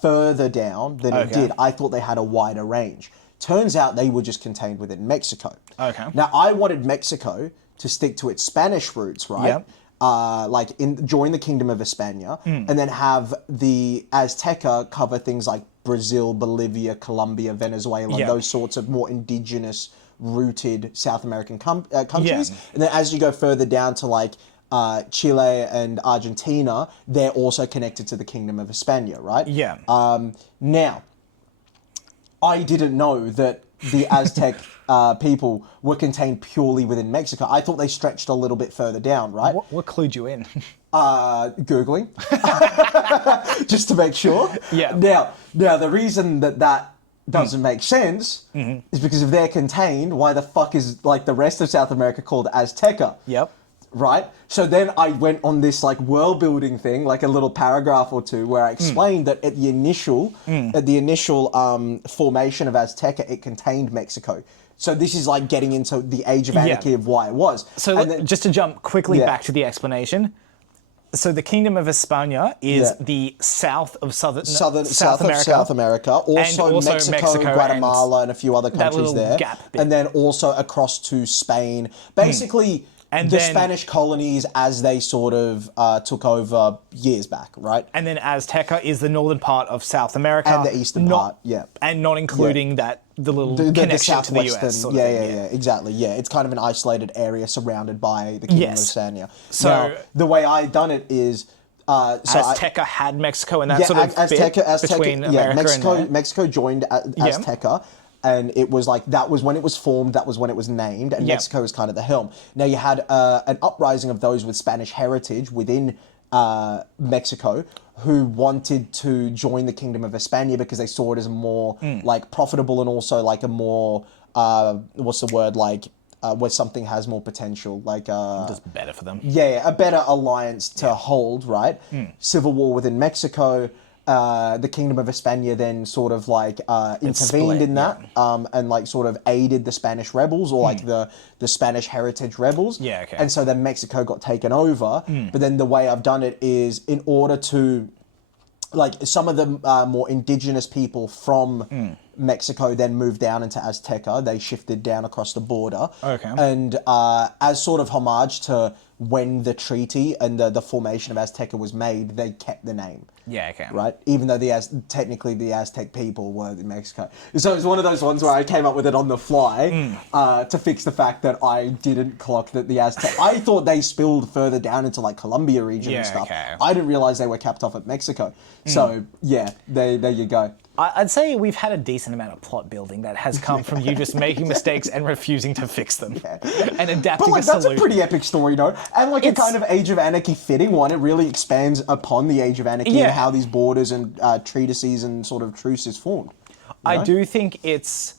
further down than it did. I thought they had a wider range. Turns out they were just contained within Mexico. Okay. Now, I wanted Mexico to stick to its Spanish roots, right? Yep. Join the Kingdom of Hispania, and then have the Azteca cover things like Brazil, Bolivia, Colombia, Venezuela, those sorts of more indigenous rooted South American countries. And then as you go further down to like Chile and Argentina, they're also connected to the Kingdom of Hispania, right? Yeah. Now, I didn't know that the Aztec people were contained purely within Mexico. I thought they stretched a little bit further down, right? What clued you in? Googling, just to make sure. Yeah. Now the reason that doesn't make sense is because if they're contained, why the fuck is like the rest of South America called Azteca? Yep. Right? So then I went on this like world building thing, like a little paragraph or two where I explained that at the initial formation of Azteca, it contained Mexico. So this is like getting into the age of anarchy of why it was. So just to jump quickly back to the explanation. So the Kingdom of Hispania is the south of South America. Also Mexico, Guatemala, and a few other countries there. And then also across to Spain. Basically, the Spanish colonies as they sort of took over years back, right? And then Azteca is the northern part of South America. And the eastern part, And not including the little connection to the US. Sort of thing, exactly. Yeah, it's kind of an isolated area surrounded by the Kingdom of Hispania. So now, the way I done it is... Azteca had Mexico and that sort of Azteca, between America and... Mexico joined Azteca. And it was like, that was when it was formed, that was when it was named, and Mexico was kind of the helm. Now you had an uprising of those with Spanish heritage within Mexico, who wanted to join the Kingdom of Hispania because they saw it as a more like profitable and also like a more what's the word, like where something has more potential, like just better for them. Yeah, a better alliance to hold, right? Civil war within Mexico. The Kingdom of Hispania then sort of like intervened in that and like sort of aided the Spanish rebels or like the Spanish heritage rebels. Yeah, okay. And so then Mexico got taken over. But then the way I've done it is in order to like some of the more indigenous people from Mexico then moved down into Azteca. They shifted down across the border. Okay. And as sort of homage to when the treaty and the formation of Azteca was made, they kept the name. Yeah, okay. Right? Even though technically the Aztec people were in Mexico. So it's one of those ones where I came up with it on the fly to fix the fact that I didn't clock that the Aztec... I thought they spilled further down into like Colombia region and stuff. Okay. I didn't realize they were capped off at Mexico. So yeah, there you go. I'd say we've had a decent amount of plot building that has come from you just making mistakes and refusing to fix them and adapting but like a solution. that's a pretty epic story, no? And like a kind of Age of Anarchy fitting one. It really expands upon the Age of Anarchy and how these borders and treatises and sort of truces formed. I do think it's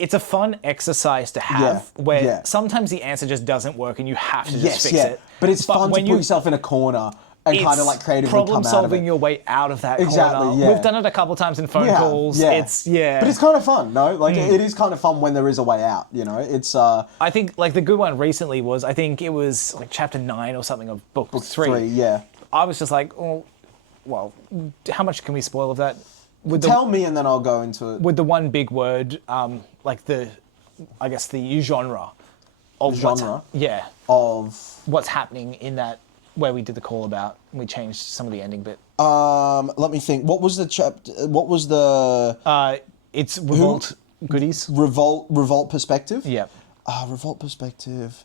a fun exercise to have where sometimes the answer just doesn't work and you have to just fix it. But it's fun to put yourself in a corner and kind of like creatively come out of it. Problem solving your way out of that corner. Yeah. We've done it a couple times in phone calls. Yeah. But it's kind of fun, no? Like it is kind of fun when there is a way out, you know? It's I think like the good one recently was I think it was like chapter 9 or something of book 3. Yeah. I was just like, oh, well, how much can we spoil of that? Tell me and then I'll go into it. With the one big word, like I guess the genre of of what's happening in that where we did the call about. We changed some of the ending bit. Let me think. What was the chapter? What was the? It's Revolt goodies. Revolt perspective. Yep. Revolt perspective.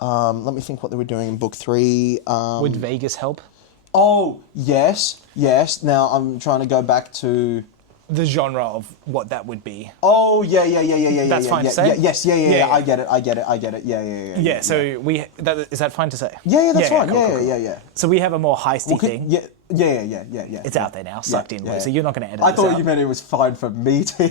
Let me think what they were doing in book 3. Would Vegas help? Oh yes. Now I'm trying to go back to the genre of what that would be. Oh yeah. That's fine to say. Yes, yeah. I get it. Yeah. So is that fine to say? Yeah, that's fine. Cool. Yeah. So we have a more heisty thing. Yeah. It's out there now, sucked in. So you're not going to edit. I thought you meant it was fine for me to. You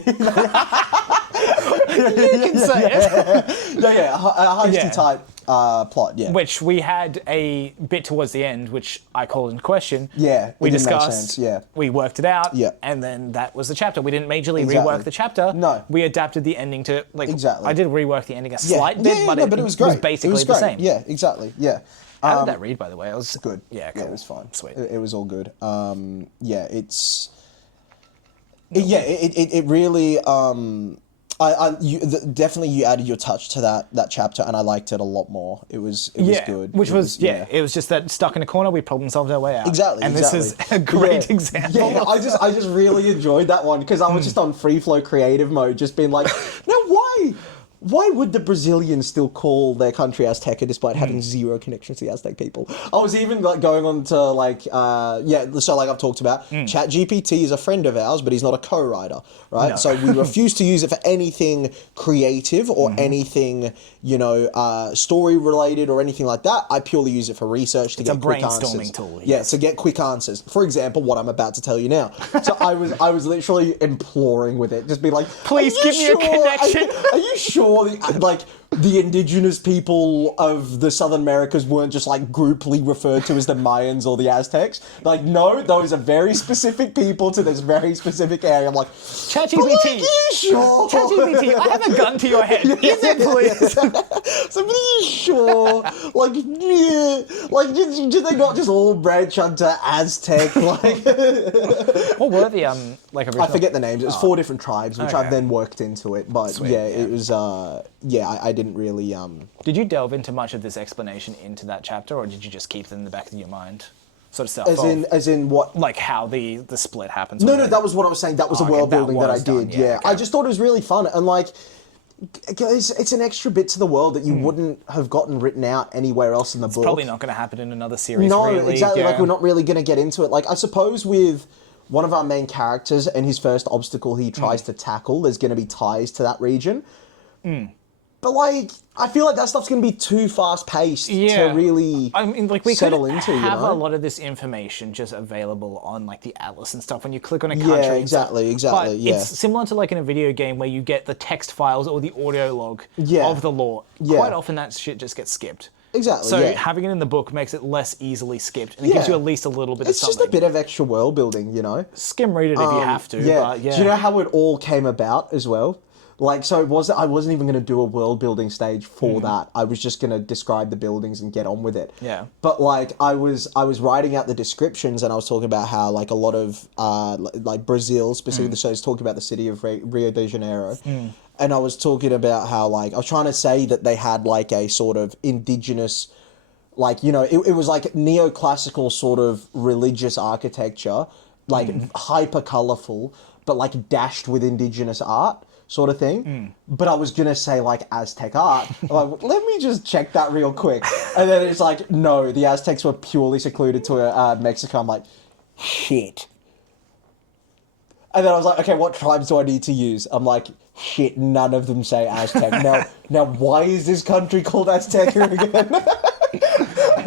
can say it. A heisty type plot. Yeah. Which we had a bit towards the end, which I called in question. Yeah. We didn't make discussed. sense, yeah. We worked it out. Yeah. And then that was the chapter. We didn't majorly rework the chapter. No. We adapted the ending to like. Exactly. I did rework the ending a slight bit, but it was great. Basically the same. Yeah. Exactly. Yeah. How did that read, by the way? It was good. Yeah, cool. Yeah, it was fine. Sweet. It was all good. It's. It really. Definitely you added your touch to that chapter, and I liked it a lot more. It was good. Which it was just that stuck in a corner, we problem solved our way out. Exactly. And this is a great example. Yeah, I just really enjoyed that one because I was just on free flow creative mode, just being like, now why would the Brazilians still call their country Azteca despite having zero connection to the Aztec people? I was even like going on to like, so like I've talked about, ChatGPT is a friend of ours, but he's not a co-writer, right? No. So we refuse to use it for anything creative or anything, story related or anything like that. I purely use it for research to get quick answers. It's a brainstorming tool. Yeah, to get quick answers. For example, what I'm about to tell you now. So I was literally imploring with it, just be like, please give me a connection. Are you sure? The indigenous people of the Southern Americas weren't just like grouply referred to as the Mayans or the Aztecs. Like, no, those are very specific people to this very specific area. I'm like, ChatGPT. Like, are you sure? ChatGPT, I have a gun to your head. Is it, please? So, are you sure? Like, did they not just all branch onto Aztec? Like, what were the original? I forget the names. It was 4 different tribes, which I've then worked into it. But Sweet, it was. I didn't really. Did you delve into much of this explanation into that chapter, or did you just keep it in the back of your mind? Sort of stuff. As in what? Like how the split happens. No, that was what I was saying. That was the world building that I did. Yeah. I just thought it was really fun and like. It's an extra bit to the world that you wouldn't have gotten written out anywhere else in the book. Probably not going to happen in another series. No, really. Exactly. Yeah. Like we're not really going to get into it. Like I suppose with one of our main characters and his first obstacle he tries to tackle, there's going to be ties to that region. But like, I feel like that stuff's going to be too fast paced to really settle into. We have a lot of this information just available on like the atlas and stuff when you click on a country. Yeah, exactly. But yeah. it's similar to like in a video game where you get the text files or the audio log of the lore. Yeah. Quite often that shit just gets skipped. Exactly. So having it in the book makes it less easily skipped, and it gives you at least a little bit of something. It's just a bit of extra world building, Skim read it if you have to. Yeah. But yeah. Do you know how it all came about as well? Like, so I wasn't even going to do a world building stage for that. I was just going to describe the buildings and get on with it. Yeah. But like, I was writing out the descriptions, and I was talking about how like a lot of like Brazil, specifically, so I was talking about the city of Rio de Janeiro. And I was talking about how like I was trying to say that they had like a sort of indigenous, like, it was like neoclassical sort of religious architecture, like hyper colourful, but like dashed with indigenous art sort of thing. But I was going to say like Aztec art. Like, let me just check that real quick. And then it's like, no, the Aztecs were purely secluded to Mexico. I'm like, shit. And then I was like, okay, what tribes do I need to use? I'm like, shit, none of them say Aztec. Now, why is this country called Aztec here again?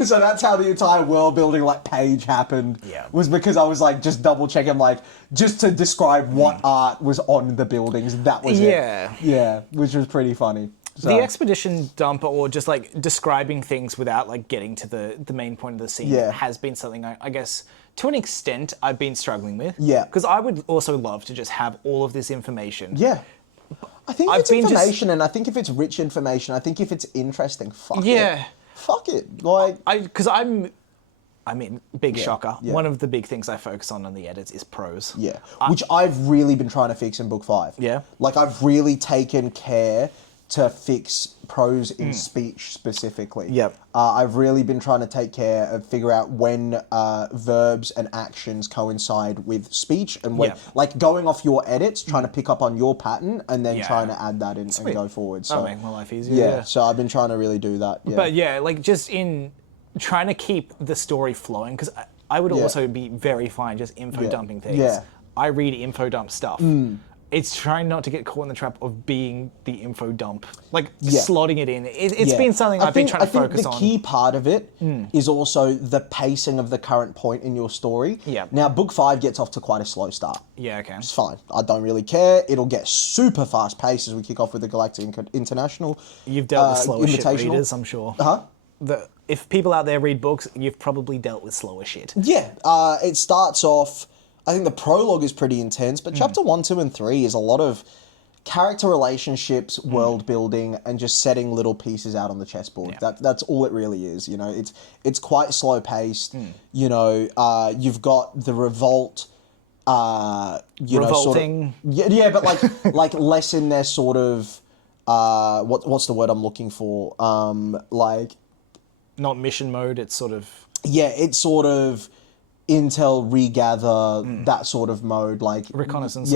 So that's how the entire world building like page happened. Yeah. Was because I was like just double checking, like just to describe what art was on the buildings. That was it. Yeah, which was pretty funny. So. The expedition dump, or just like describing things without like getting to the main point of the scene, has been something I guess to an extent I've been struggling with. Yeah. Because I would also love to just have all of this information. Yeah. I think if it's information, and I think if it's rich information, I think if it's interesting, fuck it. Fuck it. Like, big shocker. Yeah. One of the big things I focus on the edits is prose. Yeah. Which I've really been trying to fix in book 5. Yeah. Like, I've really taken care to fix prose in speech specifically. Yep. I've really been trying to take care of figure out when verbs and actions coincide with speech, and when like going off your edits, trying to pick up on your pattern, and then trying to add that in and go forward. So that'll make my life easier. Yeah. So I've been trying to really do that. Yeah. But yeah, like just in trying to keep the story flowing, because I would also be very fine just info dumping things. Yeah. I read info dump stuff. It's trying not to get caught in the trap of being the info dump, like slotting it in. It's been something I've been trying to focus on. I think the key part of it is also the pacing of the current point in your story. Yeah. Now, book 5 gets off to quite a slow start. Yeah, okay. It's fine. I don't really care. It'll get super fast paced as we kick off with the Galactic International. You've dealt with slower shit readers, I'm sure. Huh? If people out there read books, you've probably dealt with slower shit. Yeah. It starts off... I think the prologue is pretty intense, but chapter 1, 2, and 3 is a lot of character relationships, world building, and just setting little pieces out on the chessboard. Yeah. That's all it really is. It's quite slow paced. You've got the revolt. Revolting. But like less in their sort of what's the word I'm looking for? Like not mission mode. It's sort of it's sort of. Intel regather, that sort of mode, like reconnaissance.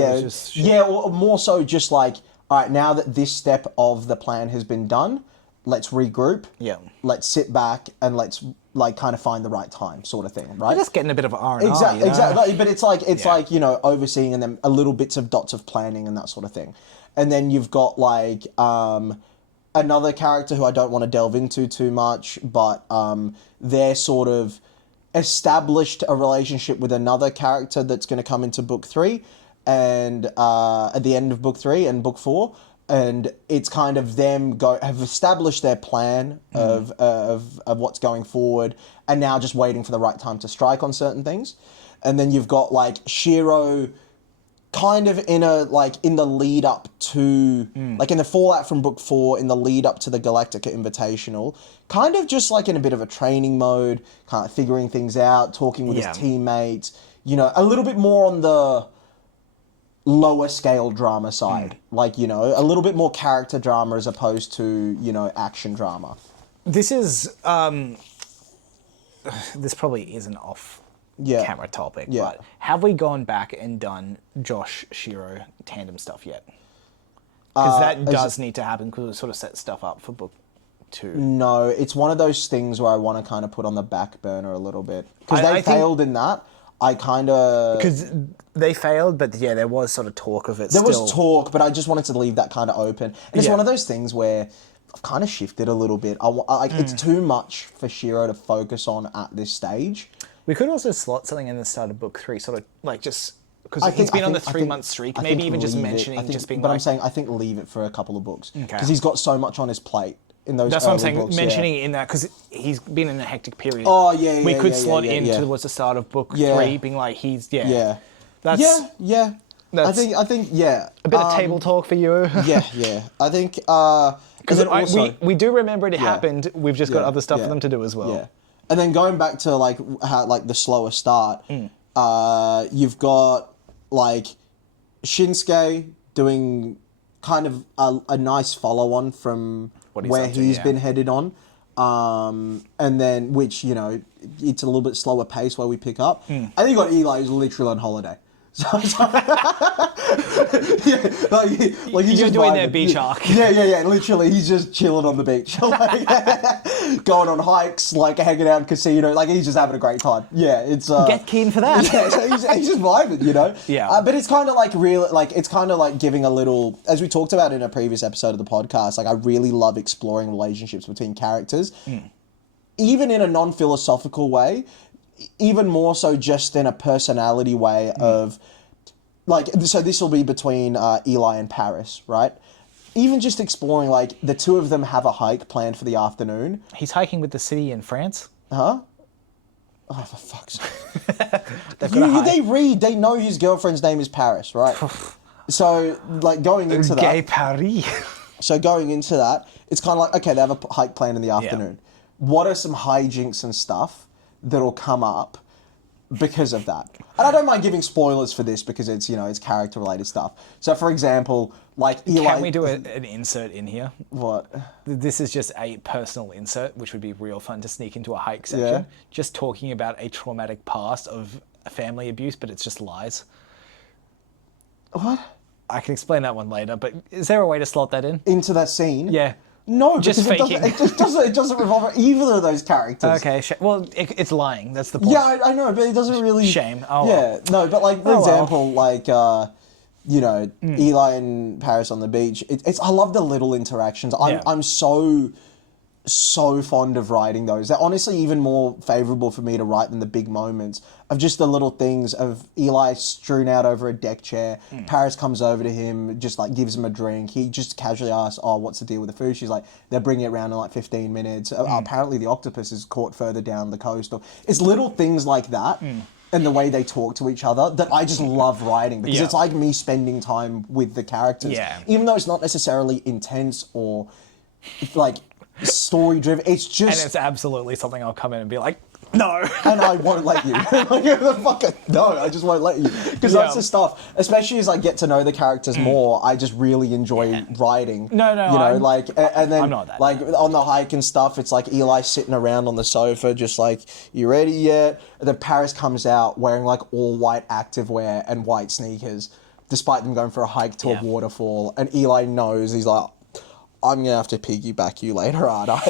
Or more so just like, all right, now that this step of the plan has been done, let's regroup. Yeah. Let's sit back and let's like kind of find the right time, sort of thing, right? You're just getting a bit of R&R. Exactly. But it's like overseeing and then a little bits of dots of planning and that sort of thing, and then you've got like another character who I don't want to delve into too much, but they're sort of established a relationship with another character that's going to come into book 3 and at the end of book 3 and book 4, and it's kind of them have established their plan of what's going forward, and now just waiting for the right time to strike on certain things. And then you've got like Shiro kind of in the lead up to, like in the fallout from book 4, in the lead up to the Galactica Invitational, kind of just like in a bit of a training mode, kind of figuring things out, talking with his teammates, a little bit more on the lower scale drama side, like, a little bit more character drama as opposed to, action drama. This is, this probably isn't off camera topic, but have we gone back and done Josh Shiro tandem stuff yet? Because that does need to happen, because it sort of sets stuff up for book 2. No, it's one of those things where I want to kind of put on the back burner a little bit, because they failed in that. I kind of... Because they failed, but yeah, there was sort of talk of it. There was talk, but I just wanted to leave that kind of open. And it's one of those things where I've kind of shifted a little bit. It's too much for Shiro to focus on at this stage. We could also slot something in the start of book 3, sort of like just because he's been on the 3-month streak. Maybe even just mentioning, just being. But like, I'm saying I think leave it for a couple of books because he's got so much on his plate in those. That's what I'm saying. Books, mentioning it in that because he's been in a hectic period. Oh yeah, yeah. We could slot in towards the start of book 3, being like he's That's I think yeah. A bit of table talk for you. yeah. I think because we do remember it happened. We've just got other stuff for them to do as well. Yeah. And then going back to like how like the slower start, you've got like Shinsuke doing kind of a nice follow on from where he's been headed on. And then which, you know, it's a little bit slower pace where we pick up. I think you got Eli who's literally on holiday. So yeah, like he's You're just doing vibing. their beach arc. Yeah. Literally, he's just chilling on the beach, like, going on hikes, like hanging out in casino. Like he's just having a great time. Yeah, it's get keen for that. Yeah, so he's just vibing, you know. Yeah. But it's kind of like real, like it's kind of like giving a little, as we talked about in a previous episode of the podcast. Like I really love exploring relationships between characters, even in a non-philosophical way. Even more so just in a personality way of, like, so this will be between Eli and Paris, right? Even just exploring, like, the two of them have a hike planned for the afternoon. He's hiking with the city in France. Huh? Oh, for fuck's sake. They know his girlfriend's name is Paris, right? So, like, going into that... Gay Paris. So going into that, it's kind of like, okay, they have a hike planned in the afternoon. What are some hijinks and stuff that'll come up because of that? And I don't mind giving spoilers for this because it's, you know, it's character related stuff. So for example, like Eli... Can we do an insert in here? What? This is just a personal insert, which would be real fun to sneak into a hike section. Yeah. Just talking about a traumatic past of family abuse, but it's just lies. What? I can explain that one later, but is there a way to slot that in? Into that scene? Yeah. No, just because faking. It doesn't revolve around either of those characters. Okay, well, it's lying. That's the point. Yeah, I know, but it doesn't really... Shame. Oh, yeah, well. no, but like, for example, like, you know, Mm. Eli and Paris on the beach, I love the little interactions. I'm so fond of writing those. They're honestly even more favourable for me to write than the big moments of just the little things of Eli strewn out over a deck chair. Paris comes over to him, just like gives him a drink. He just casually asks, oh, what's the deal with the food? She's like, they're bringing it around in like 15 minutes. Apparently the octopus is caught further down the coast. Or it's little things like that. And the way they talk to each other that I just love writing because it's like me spending time with the characters. Yeah. Even though it's not necessarily intense or like story driven, it's just... And it's absolutely something I'll come in and be like, no. And I won't let you. No, I just won't let you. Because that's the stuff, especially as I get to know the characters more, I just really enjoy writing. No, you know, like, and then I'm not that like on the hike and stuff, it's like Eli sitting around on the sofa, just like, you ready yet? And then Paris comes out wearing like all white activewear and white sneakers, despite them going for a hike to a waterfall. And Eli knows, he's like, I'm going to have to piggyback you later, aren't I?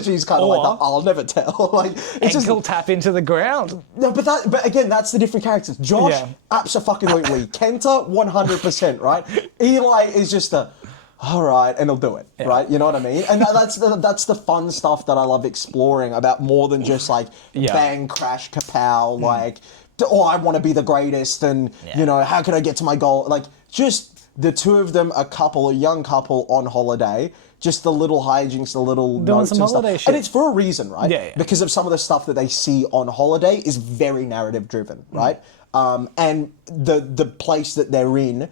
She's kind of like, I'll never tell. Like, it's Ankle tap into the ground. No, but again, that's the different characters. Josh, abso-fucking-lutely. Kenta, 100%, right? Eli is just all right, and he'll do it, right? You know what I mean? And that's the fun stuff that I love exploring about more than just like bang, crash, kapow, like, oh, I want to be the greatest, and, you know, how can I get to my goal? Like, just... The two of them, a young couple on holiday, just the little hijinks, the little notes and stuff. Shit. And it's for a reason, right? Yeah. Because of some of the stuff that they see on holiday is very narrative driven, right? And the place that they're in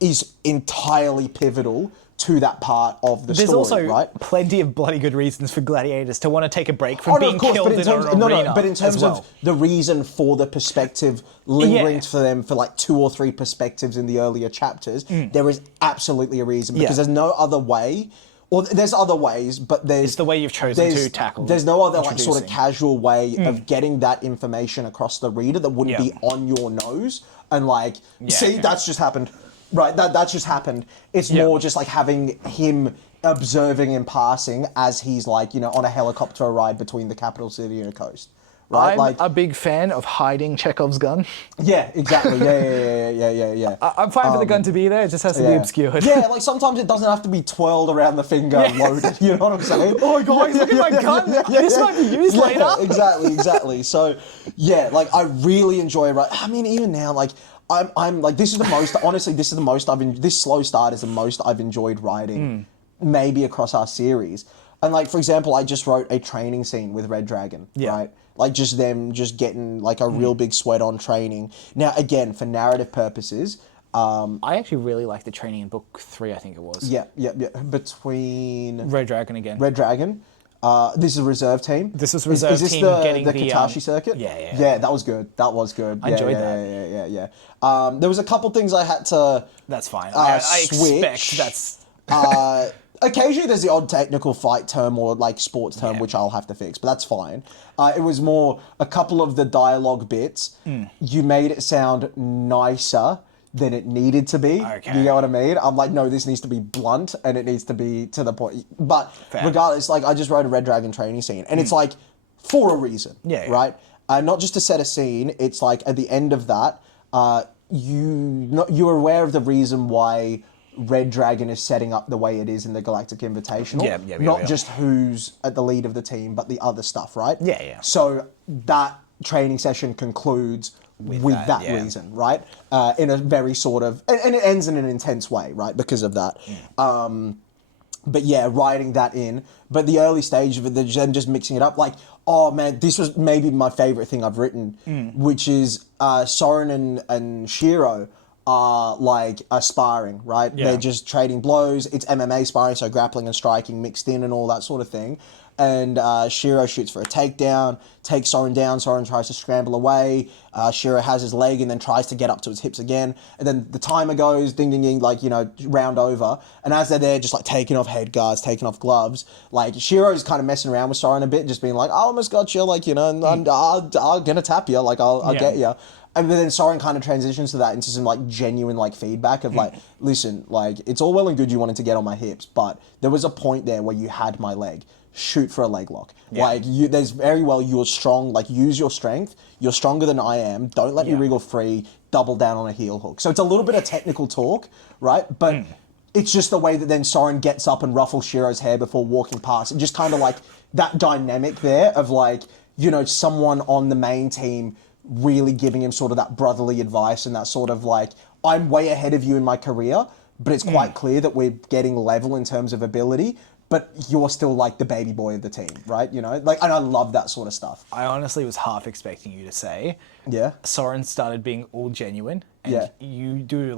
is entirely pivotal to that part of the There's story, also right? plenty of bloody good reasons for gladiators to want to take a break from being killed in an arena. But in terms of the reason for the perspective lingering for them for like 2 or 3 perspectives in the earlier chapters, there is absolutely a reason because there's no other way. Or there's other ways, but it's the way you've chosen to tackle. There's no other like sort of casual way of getting that information across the reader that wouldn't be on your nose and like, see, that's just happened. Right, that's just happened. It's more just like having him observing in passing as he's like, you know, on a helicopter ride between the capital city and the coast. right? I'm a big fan of hiding Chekhov's gun. Yeah, exactly. Yeah. I'm fine for the gun to be there. It just has to be obscured. Yeah, like sometimes it doesn't have to be twirled around the finger loaded. You know what I'm saying? Oh, guys, look at my gun. This might be used later. Exactly. So, yeah, like I really enjoy it. I mean, even now, like I'm like, this is the most. Honestly, this is the most this slow start is the most I've enjoyed writing, maybe across our series. And like, for example, I just wrote a training scene with Red Dragon, right? Like just them just getting like a real big sweat on training. Now, again, for narrative purposes, I actually really like the training in book 3, I think it was. Yeah. Between Red Dragon again. Red Dragon. This is a reserve team. This is a reserve is this team getting the Katashi circuit? Yeah. Yeah, that was good. I enjoyed that. Yeah. There was a couple things I had to. That's fine. I expect that's. Occasionally there's the odd technical fight term or like sports term which I'll have to fix, but that's fine. It was more a couple of the dialogue bits. You made it sound nicer than it needed to be. Okay. You know what I mean? I'm like, no, this needs to be blunt and it needs to be to the point. But regardless, like I just wrote a Red Dragon training scene and it's like for a reason, right? Not just to set a scene. It's like at the end of that, you're aware of the reason why Red Dragon is setting up the way it is in the Galactic Invitational. Not just who's at the lead of the team, but the other stuff, right? Yeah. So that training session concludes with that reason, right? In a very sort of, and it ends in an intense way, right? Because of that. But yeah, writing that in. But the early stage of it, then just mixing it up, like, oh man, this was maybe my favorite thing I've written, which is Soren and Shiro are like sparring, right? Yeah. They're just trading blows. It's MMA sparring, so grappling and striking mixed in and all that sort of thing. And Shiro shoots for a takedown, takes Soren down. Soren tries to scramble away. Shiro has his leg and then tries to get up to his hips again. And then the timer goes, ding, ding, ding, like, round over. And as they're there, just like taking off head guards, taking off gloves, like Shiro's kind of messing around with Soren a bit, just being like, I almost got you, like, I'm gonna tap you, like, I'll get you. And then Soren kind of transitions to that into some like genuine like feedback of like, listen, like it's all well and good you wanted to get on my hips, but there was a point there where you had my leg. Shoot for a leg lock. Like there's very well you're strong. Like use your strength. You're stronger than I am. Don't let me wriggle free. Double down on a heel hook. So it's a little bit of technical talk, right? But it's just the way that then Soren gets up and ruffles Shiro's hair before walking past. And just kind of like that dynamic there of like someone on the main team really giving him sort of that brotherly advice and that sort of like, I'm way ahead of you in my career, but it's quite clear that we're getting level in terms of ability, but you're still like the baby boy of the team, right? Like, and I love that sort of stuff. I honestly was half expecting you to say, Soren started being all genuine, and you do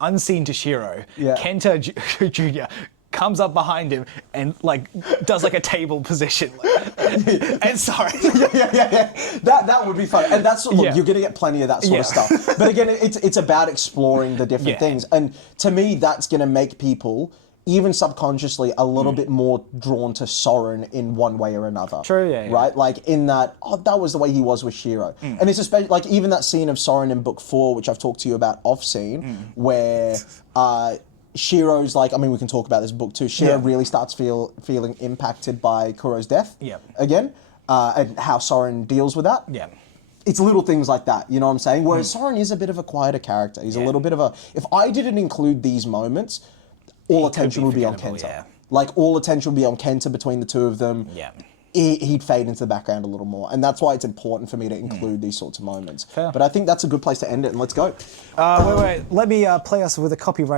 unseen to Shiro, Kenta Jr. comes up behind him and like does like a table position, and sorry, that would be fun, and that's look, you're gonna get plenty of that sort of stuff. But again, it's about exploring the different things, and to me, that's gonna make people, even subconsciously, a little bit more drawn to Soren in one way or another. True, right? Like in that, that was the way he was with Shiro, and it's especially like even that scene of Soren in book 4, which I've talked to you about off scene, where. Shiro's like, I mean, we can talk about this book too. Shiro really starts feeling impacted by Kuro's death again, and how Soren deals with that. It's little things like that, you know what I'm saying? Whereas Soren is a bit of a quieter character. He's a little bit of a... If I didn't include these moments, all attention would be on Kenta. Like, all attention would be on Kenta between the two of them. He'd fade into the background a little more. And that's why it's important for me to include these sorts of moments. But I think that's a good place to end it, and let's go. Wait. Let me play us with a copyrighted